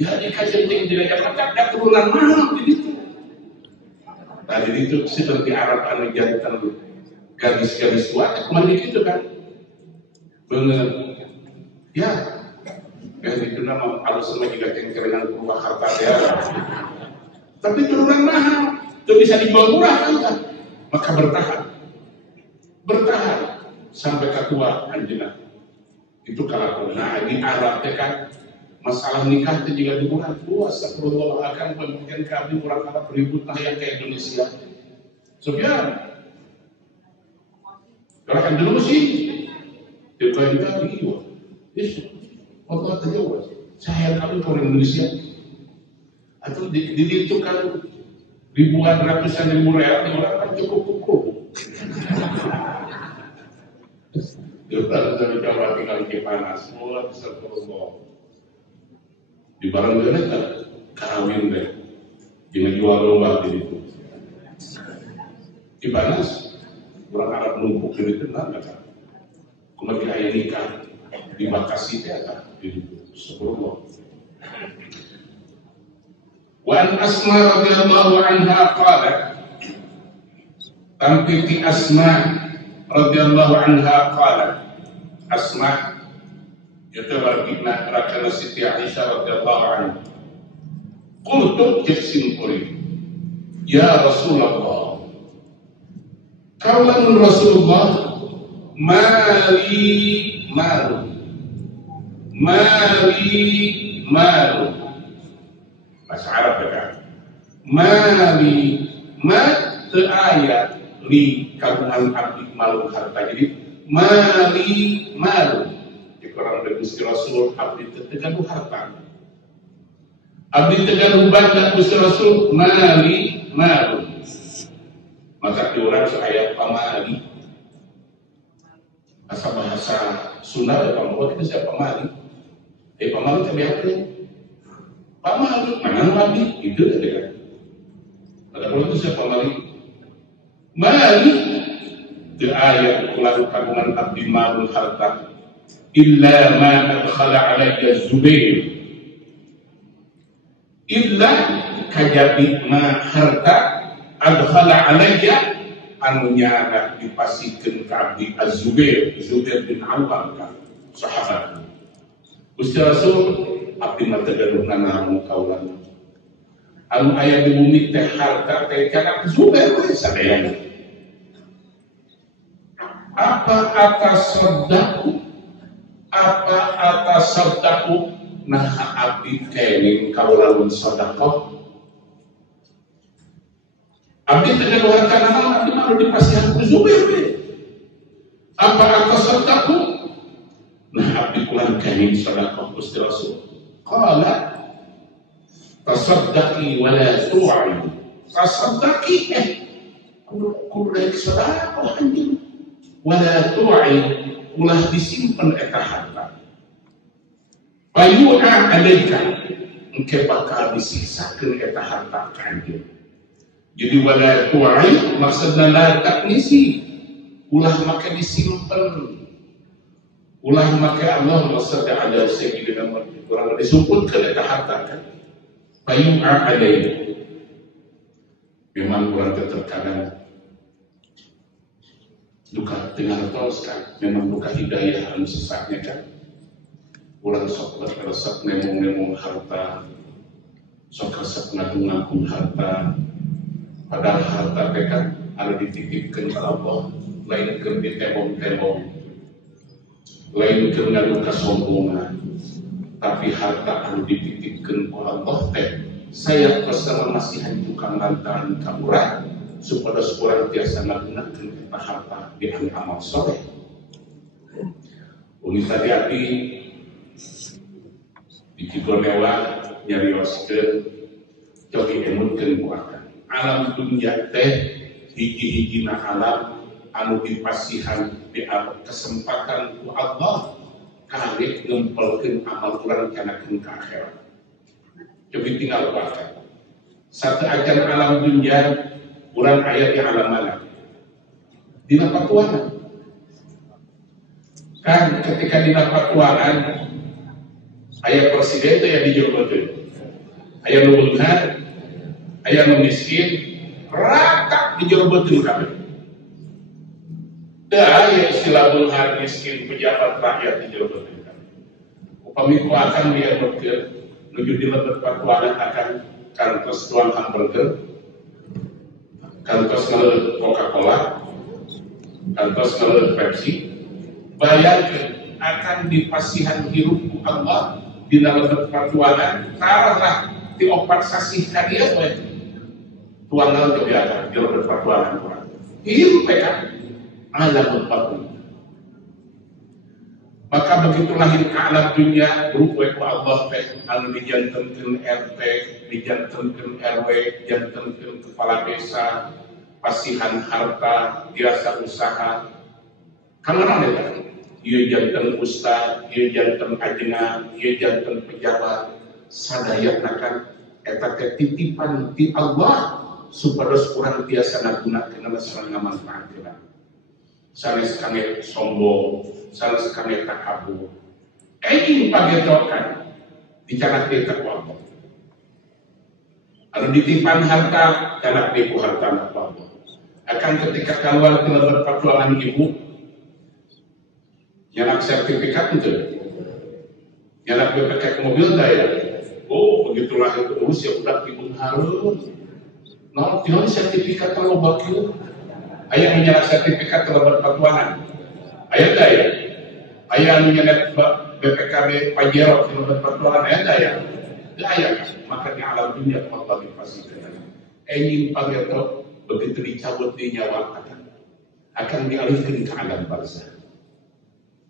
Jadi kajian teh jiga dapat da turunan mahal di ditu. Nah, jadi itu seperti Arab anu jantan gadis-gadis tua kumaha kitu kan. Beungeut. Ya, itu nama alus sama juga cengkerengan rumah harta ya. Tapi turunan mahal, itu bisa dijual murah kan? Maka bertahan sampai ketua anjena. Itu kalau nah di Arab kan masalah nikah itu juga dimulai. Puasa perlu akan pemilikan kami orang Arab ribut yang ke Indonesia. Sofian, gerakan dulu sih, kita juga Allah terjawab, saya kami orang Indonesia atau dihitung ribuan ratusan ribu real orang kan cukup. Kita dari Jawa tinggal di panas, semua bisa berubah. Di barang mereka kawin deh, jangan jual lomba di itu. Di panas, orang Arab numpuk di itu nggak kan? Kemudian ayah nikah di Makasih kan? Subhanallah. Wa an Asma radhiyallahu anha qalat, tampiti Asma radhiyallahu anha qalat, Asma itu bagaimana rakana Siti Aisyah radhiyallahu anha. Qultu jeksin quri, ya Rasulullah, kaulan Rasulullah, mali malu bahasa Arab kan mali ma teu aya li kagungan abdi malu harta. Jadi mali malu di Quran dari Gusti Rasul abdi teu gaduh harta, abdi teu gaduh banda Gusti Rasul mali malu. Maka diurang ayat pamali bahasa Sunda ya pamali itu siapa pamali. Pamali terbiasa pamali mana nabi itu kan. Ada kalau itu siapa pamali? Mali di ayat ulah kagungan abdi malul harta illa ma adkhala alayya Zubair, illa kajabi ma harta adkhala alayya anu nyaana dipasikeun ka abdi Az-Zubair bin Awwam kan sahabat. Gusti Rasul abdi mah teu gaduh nanaon kaulan. Anu aya di bumi teh harta teh kana Zubair we sadayana. Apa atas sadaqu nah abdi kenging kaulan sedekah. Abdi teu gaduh harta nanaon abdi mah dipasihan ku Zubair we. Apa atas sadaqu nah abdi kulan kenging sedekah Gusti Rasul. Qala tasaddaqi wa la tu'i. Tasaddaqi kudu sedekah anjing. Wa la tu'i ulah disimpen eta harta. Bayu'a alaika engke bakal disiksakeun eta harta ka anjeun. Jadi wala tu'i maksudna la taknisi ulah make disimpen. Ulah make Allah maksudna ada sayyidina Muhammad kurang disumputkeun eta harta kan. Bayu'a alaika. Memang kurang terkadang duka dengan tos kan, memang duka hidayah anu sesatnya kan. Ulang sok resep nemong harta, sok resep ngagung harta. Padahal harta mereka ada dititipkan ke Allah, lain ke ditembong-tembong, lain ke ngadu kesombongan. Tapi harta anu dititipkan ke Allah teh, saya pesan masih tukang lantaran kamurah, supaya seorang biasa menggunakan kita harta di amal soleh. Umi tadi api di Cigonewa nyarioskeun cogi emutkeun ku akan alam dunya teh hiji-hijina alam anu dipasihan di kesempatan ku Allah kangge ngempelkeun amal urang canakeun ka akhirat. Cobi tinggal ku akan satu ajan alam dunya urang aya di alam mana? Dina patuanan. Kan ketika dina patuanan aya presiden teh ya dijogotkeun. Aya nu beunghar, aya nu miskin, rata dijogotkeun kabeh. Teu aya istilah beunghar miskin pejabat rakyat dijogotkeun kabeh. Upami ku akan diemutkeun nuju di lebet patuanan akan kantos tuang hamburger, kantos ngaleut Coca-Cola, kantos ngaleut Pepsi. Bayangkeun akan dipasihan hirup ku Allah dina lebet patuanan tarah ti opat sasih ka dieu we tuang naon teu biasa di lebet patuanan urang hirup we kan alam patuh. Maka begitu lahir ke alam dunia berupa ku Allah teh anu dijantenkeun RT, dijantenkeun RW, dijantenkeun kepala desa, pasihan harta, biasa usaha. Kamana eta? Ieu janten ustad, ieu janten ajengan, ieu janten pejabat, sadayana kan eta teh titipan ti Allah supados urang tiasa ngagunakeun sareng ngamanfaatkeun. Sanes kangge sombong, sanes kangge takabur. Ini pagetokan dicanak di Allah. Anu ditipan harta, canak di harta Allah. Akan ketika keluar ke lebat perjuangan ibu, nyanak sertifikat itu, nyanak BPK mobil daya. Oh, begitulah itu usia udah ibu harus. Nah, tion sertifikat kalau bakil. Ayah menyerah sertifikat terlebat patuanan. Ayah daya. Ayah menyerah BPKB Pajero terlebat patuanan. Ayah daya. Daya. Maka di alam dunia Allah dipastikan. Ingin pageto begitu dicabut di nyawa akan dialihkan ke alam barzah.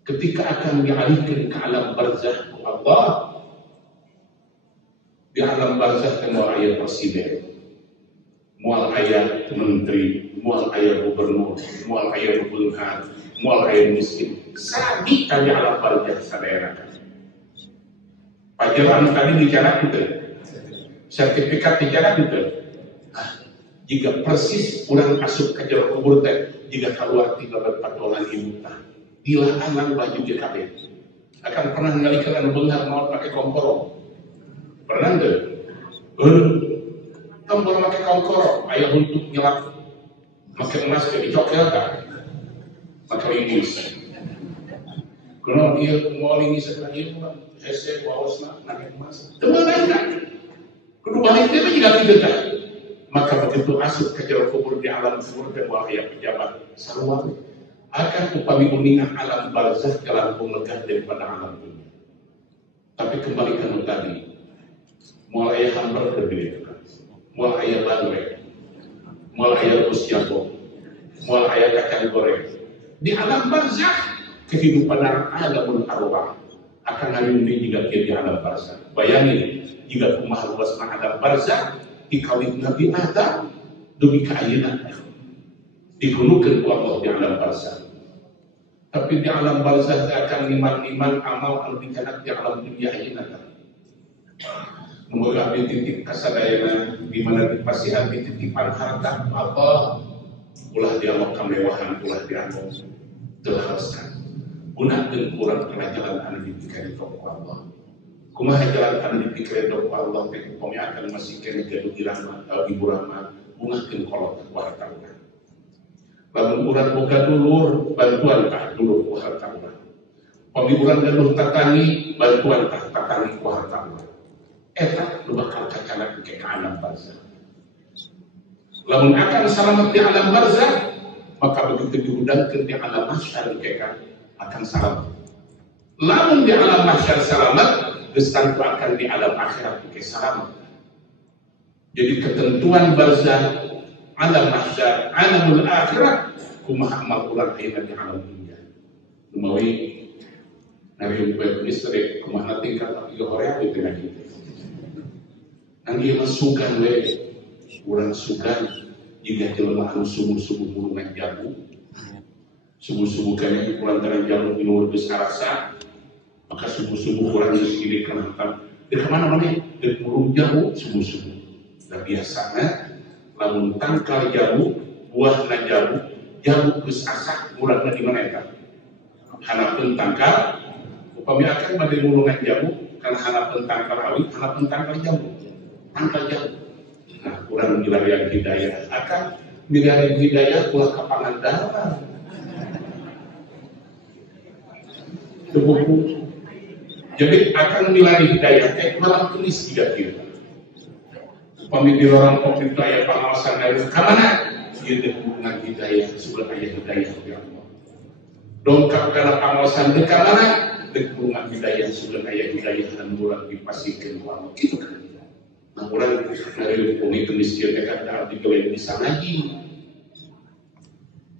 Ketika akan dialihkan ke alam barzah Allah, di alam barzah kenal ayat presiden, mual ayat menteri, mual ayat gubernur, mual ayat gubernur, mual ayat miskin. Sabi kali alam barzah sadaya. Pajaran tadi bicara itu, sertifikat bicara itu. Jika persis orang masuk ke jalur kubur teh, jika keluar tiga patolan ibu tah, bila anak baju JKB, akan pernah ngalikan anu beunghar mau pakai komporo, pernah nggak? Komporo pakai komporo, ayah untuk nyelap, pakai emas jadi cokel kan, pakai linggis. Kalau dia mau linggis sekali, hese waosna pakai emas, teman kan? Kudu balik dia juga tidak. Maka begitu masuk ke jalur kubur di alam kubur dan wahaya pejabat sarwa akan upami uningan alam barzah ke lampung legah daripada alam dunia. Tapi kembali ke tadi, mual ayah hamburger begitu kan, mual ayah bandrek, mual ayah usiapo, mual ayah kacang goreng. Di alam barzah kehidupan alamul arwah akan ngayundi jika dia di alam barzah. Bayangin jika kumaha luasna alam barzah dikawin Nabi Adam demi keayenan digunukan Allah di alam barzah. Tapi di alam barzah akan iman-iman amal anu dicatat di alam dunia ayeuna. Moga titik kasadayana di mana dipasihan titipan harta Allah ulah dialog kemewahan ulah dialog terhaluskan. Gunakeun kurang kana jalan anu dipikir ku Allah. Kumaha jalan anu dipikir ku Allah teh upami akan masih kene gaduh irama ibu rahmat gunakeun kolot ku harta urang. Lamun urang boga dulur bantuan tah dulur ku harta urang. Upami urang gaduh tatani bantuan tah tatani ku harta urang. Eta nu bakal kacana ke alam barzah. Lamun akan selamat di alam barzah, maka begitu diundangkeun di alam mahsyar akan selamat. Lamun di alam mahsyar selamat, geus tentu akan di alam akhirat ke selamat. Jadi ketentuan barzah, alam mahsyar, alamul akhirat, kumaha amal urang ayeuna di alam dunia. Umawi Nari buat istri kemana tingkat tiga orang itu lagi. Nanti masukan orang sugan jika jelma anu subuh burungan jamu, subuh kayaknya kulantaran jamu minum besar rasa, maka subuh orang di sini kenapa? Di kemana mana? Di burung jamu subuh. Nah biasanya lamun tangkal jamu, buahna jamu besar kurangnya di mana ya? Hanapeun tangkal, upami akan pada mulungan jamu, karena hanapeun tangkal awit, hanapeun tangkal jamu. Nah, kurang milarian hidayah akan milarian hidayah ulah kapangan darah buku. Jadi akan milari hidayah malam tulis tidak kira pemimpin orang pemerintah ya pengawasan dari kemana dia hubungan hidayah sudah ayah hidayah ya Allah dongkap karena pengawasan dekat mana hubungan hidayah sudah ayah hidayah dan mulai dipastikan Allah gitu kan. Nah, orang dari bumi kemiskinan dekat artikel yang bisa lagi.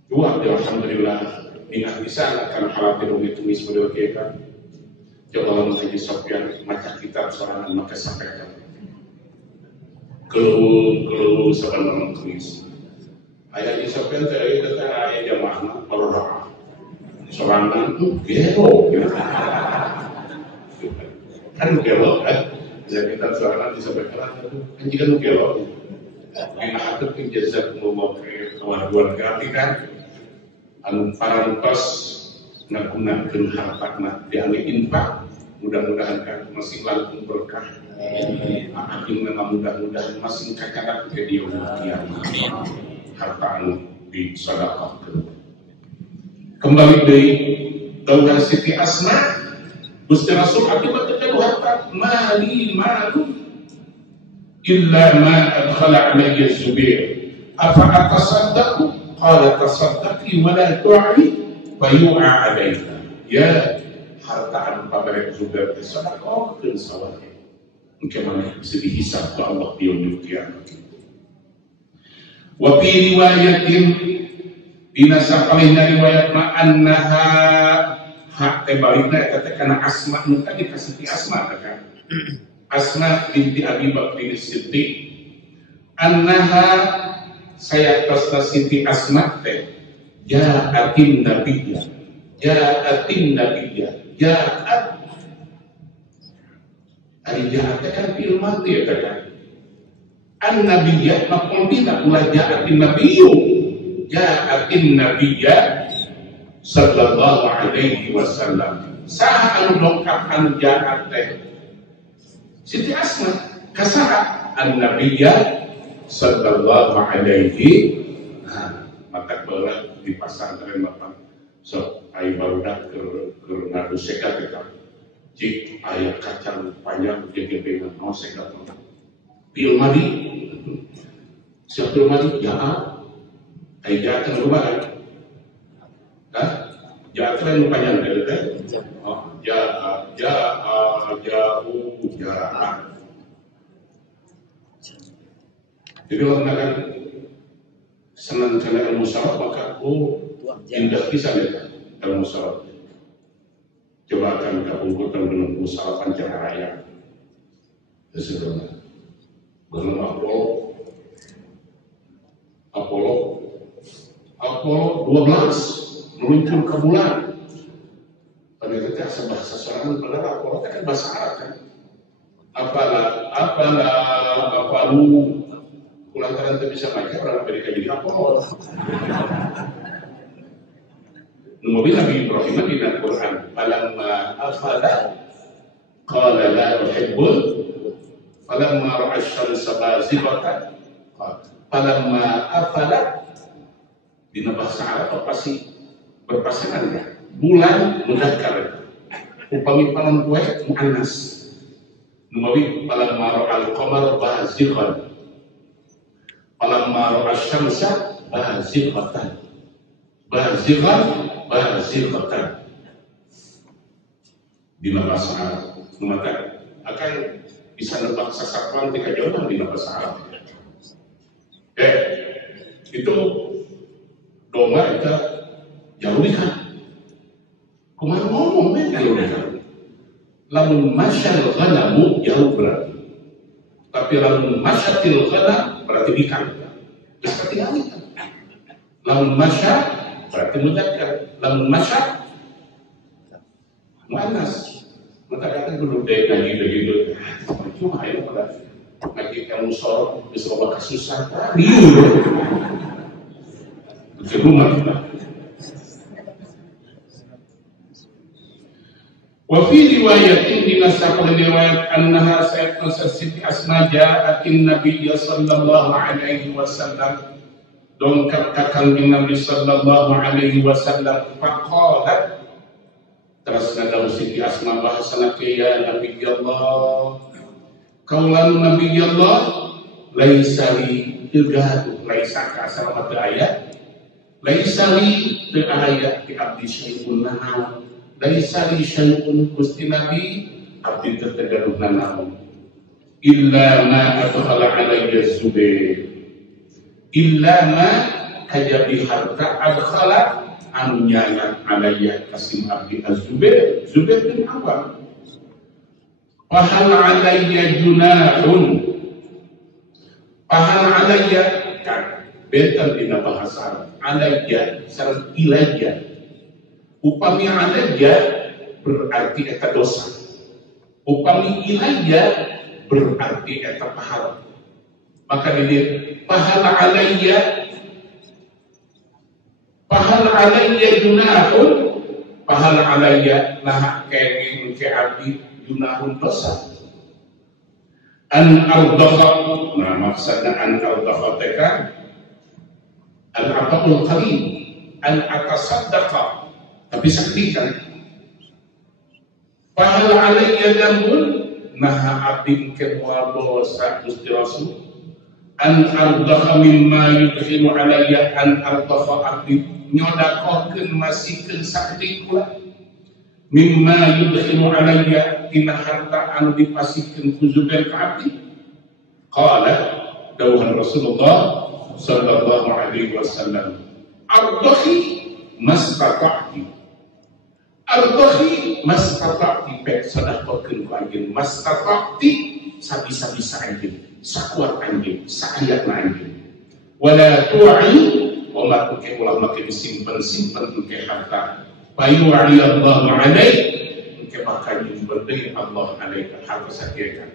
Dua, alhamdulillah, ingat bisa karena khawatir bumi tumis beliau kita. Coba Haji Sofyan macam kitab sorangan maka sampaikan. Keluh sebenarnya tulis. Haji Sofyan tadi kata ayah jamaah Allah. Sorangan tu gelo. Kan gelo kan? Ya kita soalan disampaikan kan jika nukelo enak atau penjajah ngomong kewaduan grafi kan anu parantos ngagunakeun hartana diambil infak mudah-mudahan kan masih langkung berkah akhirnya mudah-mudahan masih kakadak ke dia harta anu disedekahkeun kembali deui tentang Siti Asma Gusti Rasul akibat itu harta mali malu illa ma adkhala alayya Zubair afa atasaddaqu qala tasaddaqi wa la tu'i fa yu'a alayka ya harta anu pabrik Zubair sedekahkeun sawatnya mungkin mana bisa dihisab ke Allah di yaumil qiyamah wa fi riwayatin dinasaqalina riwayat ma annaha hak tebaliknya kata karena Asma muka dikasih Asma kan Asma binti Abi Bakr Siddiq annaha saya tasna Siti Asma teh ja'atin nabiyya ja'at ari ja'at kan fil mati ya kan an nabiyya maqul tidak ulah ja'atin nabiyya sallallahu alaihi wasallam saha anu dongkap anu jahat teh Siti Asma kasaha an-nabiyya sallallahu alaihi maka bala di pasantren bapak sok ai barudak ke ngadu sekat eta cik aya kacang panjang jeung mau sekat pil madi siap pil madi ya ai jatan rumah kan Jatuh yang panjang dari teh, Jadi kalau mengatakan senang karena ilmu syarat maka indah bisa ya ilmu syarat. Coba akan kita kumpulkan dengan usaha pancaraya. Sesungguhnya, belum Apollo 12 meluncur ke bulan. Ternyata bahasa seorang benar Apollo kan bahasa Arab kan. Apalu kulantaran itu bisa baca orang Amerika jadi Apollo. Nabi Ibrahim di Al-Quran falamma afala qala la uhibbul falamma ra'a asy-syamsa bazighatan falamma afala di bahasa Arab pasti berpasangan ya bulan mudzakkar upami panon kue muannas numawi falamma ra'al qamar bazighan falamma ra'a asy-syamsa bazighatan di bahasa Arab mengatakan akan bisa nebak sasaran ketika jauh di bahasa Arab itu domba itu jauh kan kumaha ngomong jauh kan lamun masyal ghanamu jauh berarti. Tapi lamun masyatil ghanam berarti bikar. Seperti itu. Lamun masya berarti mudzakkar. Lamun masya muannas. Maka kata dulu deh gitu. Cuma ayo pada lagi kamu sorot bisa bawa kasusah. Riuh. Di rumah kita. Wafi riwayatin dinasabkan riwayat annaha sayyidna Siti Asma ja'atin Nabi sallallahu alaihi wasallam dongkap kakang Nabi sallallahu alaihi wasallam faqalat terus nadaw Siti Asma bahasana ya Nabi Allah kaulan Nabi Allah laisa li tegadu laisa ka salamat ayat laisa li te ayat di abdi syai'un nahaw laisa li syai'un Gusti Nabi abdi tertegaduh nanaon illa ma adkhala alayya Zubair illa ma kajabi harta adkhala anu nyayat alayya kasim abdi az-Zubair Zubair bin Awam fahal alayya junahun fahal alayya kan bentar dina bahasa alayya sareng ilayya upami alayya berarti eta dosa upami ilayya berarti eta pahala maka dia pahala alayya junahun pahala alayya nah kenging ke abdi junahun dosa an ardakha nah maksudnya an ardakha teka al-abaqul qalil an atasaddaqa tapi saktikan pahala alayya dambun naha abdin kemual dosa Gusti Rasul an ardakha mimma yudkhilu alayya an ardakha abdi nyodakohkeun masihkeun sakti kula mimma yudkhilu alayya tina harta anu dipasihkeun ku Zubair ka abdi qala dawuhan Rasulullah sallallahu alaihi wasallam ardakhi mastata'ti ardakhi mastata'ti pek sadaqakeun ku anjeun mastata'ti sabisa-bisa anjeun sakuat anjeun saayatna anjeun wala tu'i wa ma tuke ulama ke simpen-simpen tuke harta fayu'i Allah alaik tuke bakal diberi Allah alaik harta sakieukeun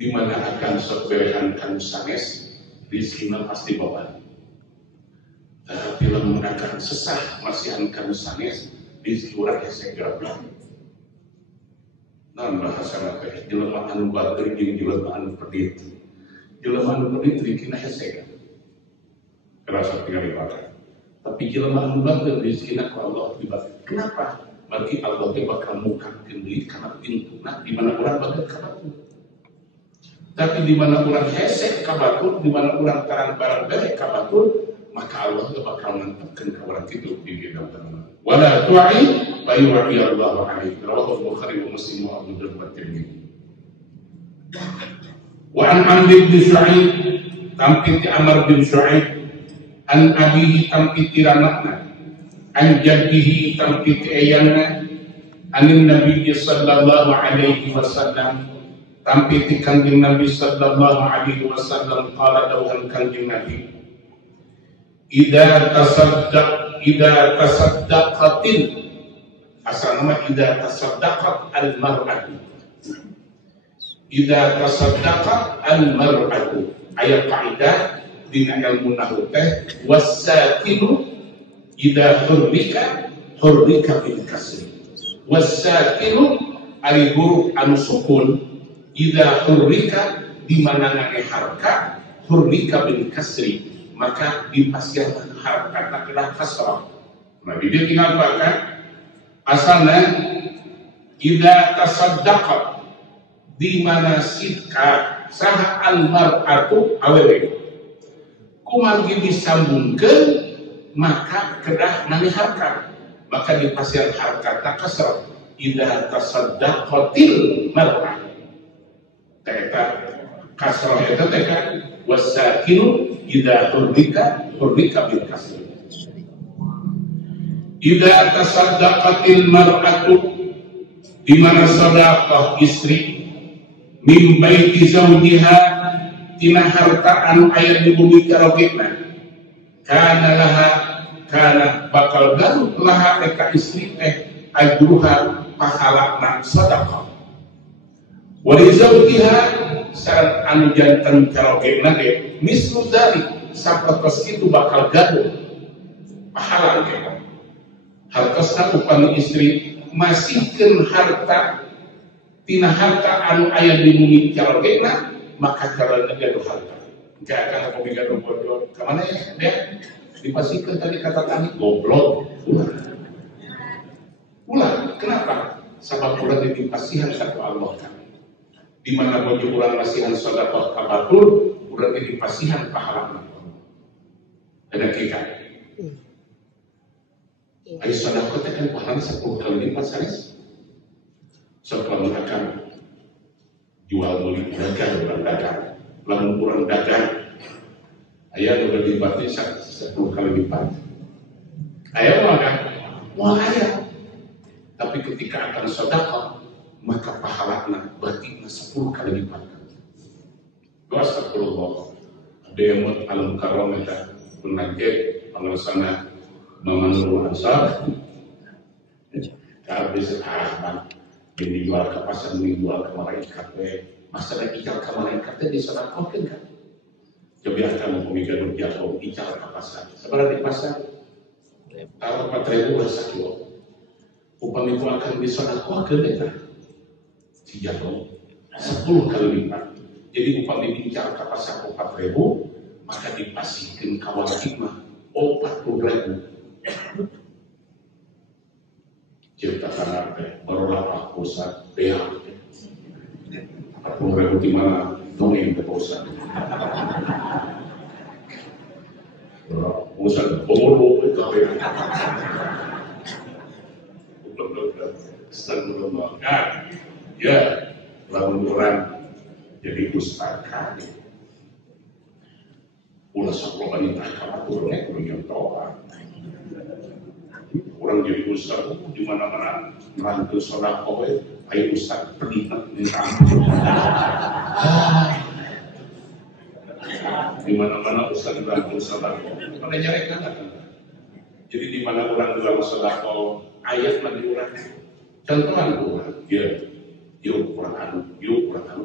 di mana akan seberehan kanu sanes rizkina pasti bawa tapi lamun akan sesah masihan kanu sanes rizki urang hese gerablang naon bahasa teh jelema anu batur jeung jelema anu pedit jelema anu pedit rizkina hese kerasa tinggal ibadah tapi jelema anu batur rizkina ku Allah dibagi kenapa berarti Allah teh bakal mukakeun deui kana pintuna di mana urang batur ka batur tapi di mana urang hese ka batur di mana urang tarang barang bae ka batur maka Allah bakal mantapkan kawaran itu di bidang terang. Wala tu'i fayu'i Allah alaihi. Rawahu Bukhari wa Muslim wa Abu Dawud wa Tirmidzi. Wa an Amr bin Shu'aib tampiti Amr bin Shu'aib an abihi tampiti ranakna an jaddihi tampiti ayana anin Nabi sallallahu alaihi wasallam tampiti kanjeng Nabi sallallahu alaihi wasallam qala dawuhan kanjeng Nabi Ida tasaddaqatil asal nama ida tasaddaqat al-mar'atu ida tasaddaqat al-mar'atu ayat kaidah dina ilmu nahwu teh wasakinu ida hurrika bil kasri wasakinu ari huruf anu sukun ida hurrika di mana ngane harka hurrika bil kasri maka dipasiankan harokatna kena kasrah. Nah, dia tinggal baca asalnya idza tasaddaqat di mana sidka saha al-mar'atu awewe kumargi disambungkeun maka kedah nani harkat maka dipasian harkatna kasrah idza tasaddaqatil mar'ah eta kasrah eta teh kan wasakinu idza hurrika bil kasri idza tasaddaqatil mar'atu di mana sedekah istri min baiti zaujiha tina harta anu aya di bumi karogena kana bakal garuk laha eta istri ajruha pahalana sedekah wa li zaujiha sareng anu janten karogena ge mislu dari sapertos itu bakal garuk pahala ge hartosna upami istri masihkeun harta tina harta anu aya di bumi karogena maka karena gaduh harta gak akan aku gaduh bodoh kemana ya dia dipasihkan tadi kata tani goblok ulah kenapa sabab ulah dipasihan satu Allah kan di mana bojo ulah masihan sedekah kabatul ulah dipasihan pahala ada kita ayo sedekah tekan pahala 10 kali lipat sanes setelah akan jual beli dagang berdagang lamun kurang dagang aya udah dibati 10 kali lipat aya maka mau aya tapi ketika akan sedekah maka pahalana batinna 10 kali lipat astagfirullah demot alam karamata punajek panglaksana mamanul ansar habis ini jual ke pasar, ini jual ke malaikat, masalah ical ke malaikat di sana mungkin kan? Kebiasaan pemikiran berjatuh ical ke pasar. Sebenarnya di pasar, kalau 4.000 rasa kilo, upami itu akan disodakoh ke mereka, si jatuh 10 kali lipat. Jadi upami ical ke pasar 4.000, maka dipasihkan kawan hikmah 40.000. Cerita karena barulah pusat beak 40.000 di mana dongeng ke pusat bolu itu sebelum makan ya lamun orang jadi pustaka ulah sok wanita kabatur nek punya doa orang jadi ustaz di mana-mana merantau sedekah ayo ustaz terlibat di di mana-mana ustaz merantau sedekah pada nyari kan jadi di mana orang dalam sedekah ayat lagi orang contohan orang ya yuk Quran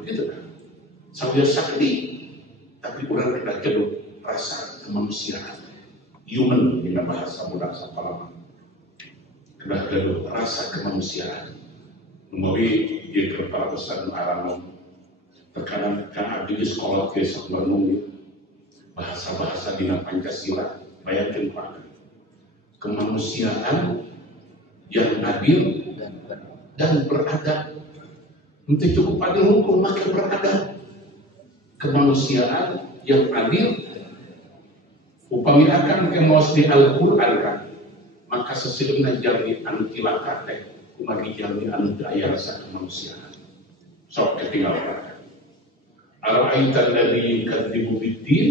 gitu kan saya sakti tapi orang tidak jadul rasa kemanusiaan human dengan bahasa mudah sapalaman kena gaduh rasa kemanusiaan melalui dia kepala besar alam terkadang kan abdi di sekolah ke sebelum bahasa-bahasa di Pancasila bayangkan Pak kemanusiaan yang adil dan beradab untuk cukup adil hukum maka beradab kemanusiaan yang adil upami akan kemos di Al-Quran kan maka sesilingna jalmi anu tilaka teh kumagi jalmi anu aya rasa kemanusiaan sok ketinggalan ara'aital ladzi yukadzibu biddin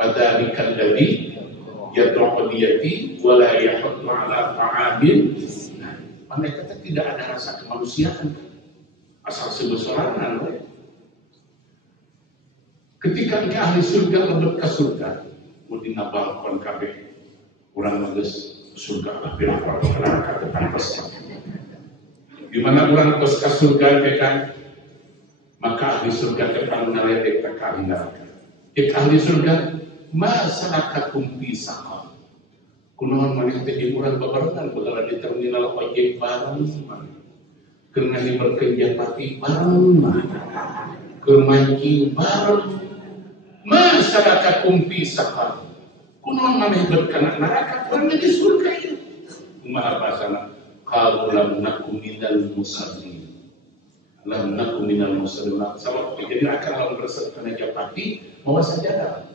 fadzalikal ladzi yad'u biyati wa la yahuddu 'ala ta'amil mereka tidak ada rasa kemanusiaan asal sebesaran ketika ke ahli surga lebet ke surga mau dinabangkon kabeh urang mageus surga lah bilang orang kata pantas di mana orang bos ke surga kan maka ahli surga depan mengalir ke neraka ahli surga masyarakat pisah kunaon maneh teh di urang babarengan bakal di terminal ojek bareng keur ngaliberkeun japati bareng keur mancing bareng masyarakat pisah kunaon maneh berkena neraka urang di surga ieu kumaha basana qalu lam nakum minal musallin lam nakum minal musallin sama jadi akan lawan berserta japati bawa sajadah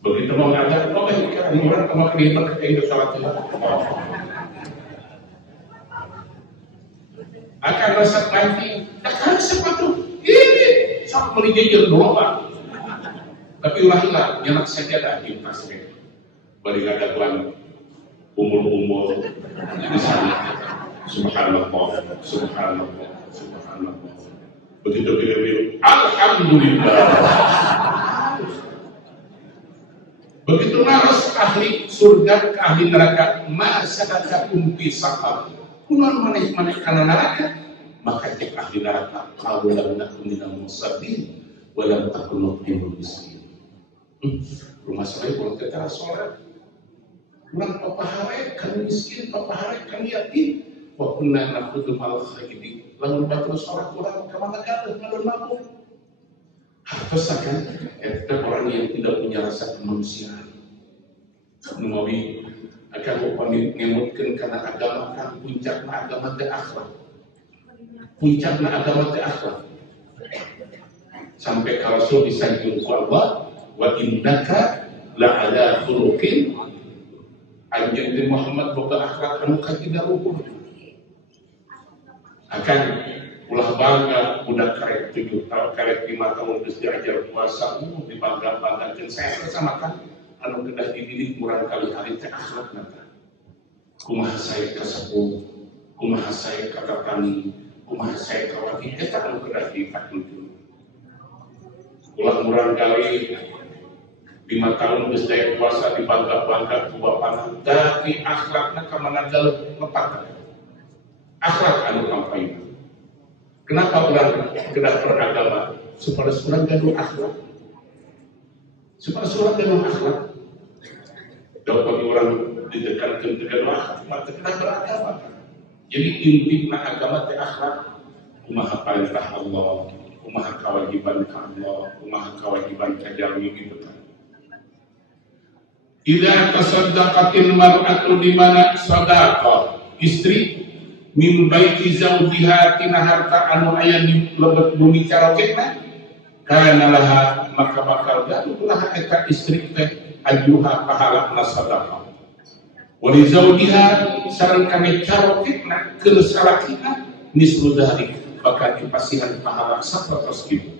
begitu mau ngajar kok kan orang kemarin kita ketinggalan salat akan resep mancing akan sepatu ini sok beli jajar dulu Pak tapi ulah nyanak sajadah di tasbih bari ngadaguan umur di sana Subhanallah, subhanallah, subhanallah. Begitu bilang, alhamdulillah. Begitu malas ahli surga ke ahli neraka, masyarakat fi saqar. Kunon maneh kana neraka, maka cek ahli neraka, qalu lam nakun minal musallin wa lam takun nuqimul miskin. Rumah saya kalau kita sholat, kurang papahare kan miskin, papahare kan yatim. Wa kunna nakhudhu mal khaydin. Lamun batul sholat kurang kemana gaduh ngalun mampu. Hartosakan eta orang yang tidak punya rasa kemanusiaan. Numawi akan upami ngemutkeun kana agama kan puncakna agama teh akhlak. Puncakna agama teh akhlak. Sampai ka Rasul disanjung ku Allah, wa innaka la'ala khuluqin. Anjeun teh Muhammad boga akhlak anu katina luhur. Akan ulah bangga budak karek 7 tahun, karek 5 tahun geus diajar puasa, dibangga-banggakeun saya sama kan anu kedah dididik murang kali hari teh akhlakna teh. Kumaha sae ka sepuh, kumaha sae ka tatani, kumaha sae ka wati eta anu kedah dipatuju. Ulah murang kali 5 tahun geus daek puasa dibangga-bangga ku bapana, tapi akhlakna ka mana galeuh lepat. Akhlak anu kampanye. Kenapa orang kedah beragama? Supaya surang gaduh akhlak. Supaya surang gaduh akhlak. Kalau bagi orang didekatkan gaduh akhlak, maka kedah beragama. Jadi intinya agama teh akhlak. Kumaha perintah Allah, kumaha kewajiban ka Allah, kumaha kewajiban ka jalmi gitu kan. Idza tasaddaqatil mar'atu di mana sedekah istri min baiti zawjiha tina harta anu aya di lebet bumi caroketna kana laha maka bakal gaduh laha eta istri teh ajuha pahalana sadaqah wa li zawjiha sareng kana caroketna keur salakina nisbu dzalik bakal dipasihan pahala sapertos kitu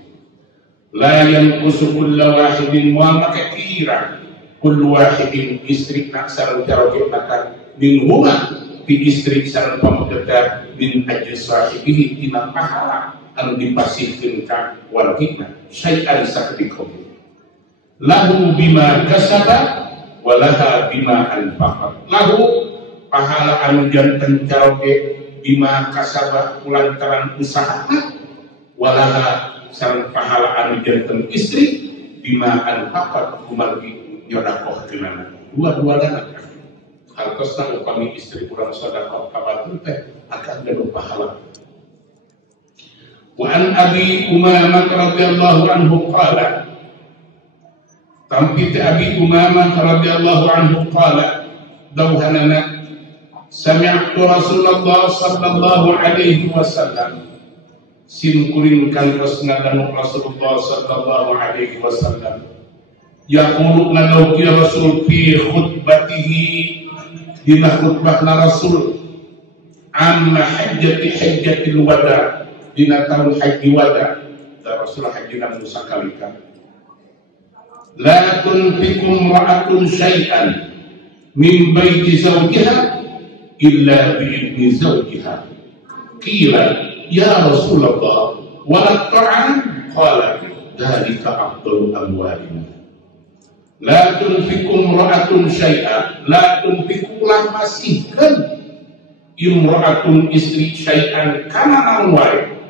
la yanqusu kullu wahidin wa maka kira kullu wahidin istri nak sareng caroketna kan minhuma di istri sareng pamegeta min ajri sahibihi tina pahala anu dipasihkeun ka walidna syai'an sakdikoh lahu bima kasaba walaha bima anfaqat lahu pahala anu janten caroge bima kasaba kulantaran usahana walaha sareng pahala anu janten istri bima anfaqat kumargi nyodakohkeunana dua-duana hartosna upami istri kurang sedekah kabatun teh akan gaduh pahala. Wa an Abi Umamah radhiyallahu anhu qala tampi Abi Umamah radhiyallahu anhu qala dawhanana sami'tu Rasulullah sallallahu alaihi wasallam sinkurin kantos ngadanu Rasulullah sallallahu alaihi wasallam yaqulu nadaw ya Rasul fi khutbatihi dina khutbahna Rasul amma hajjatil wada dina tahun haji wada da Rasul haji namun sakalika la tunfikum ra'atun syai'an min baiti zawjiha illa bi'idni zawjiha qila ya Rasulullah wala ta'am qala dhalika afdalu amwalina la tunfikum ra'atun syai'an la tunfikulah masihkan imra'atun istri syai'an kana nanwai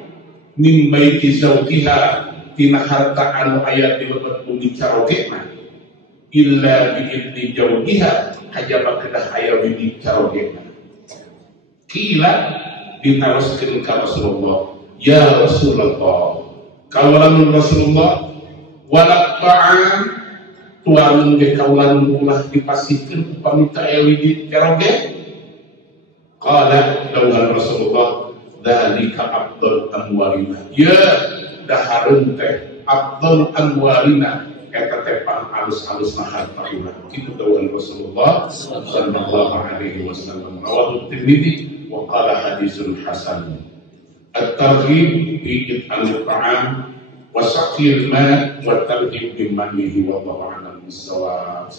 min baiti zawjiha tina harta anu aya di lebet bumi carogena illa bi'idni zawjiha kajaba kedah aya widi carogena kila ditaroskeun ka Rasulullah ya Rasulullah kawalan Rasulullah wala ta'am tuan de kaulan ulah dipasihkeun upami teu aya widi caroge qala dawuh Rasulullah dzalika afdal amwalina ya dahareun teh afdal amwalina eta teh alus-alusna harta urang kitu dawuh Rasulullah sallallahu alaihi wasallam rawahu Tirmidzi wa qala haditsun hasan at-targhib fi it'amil ta'am wa saqil ma wa tarhib bi manihi wallahu a'lam bis-shawab.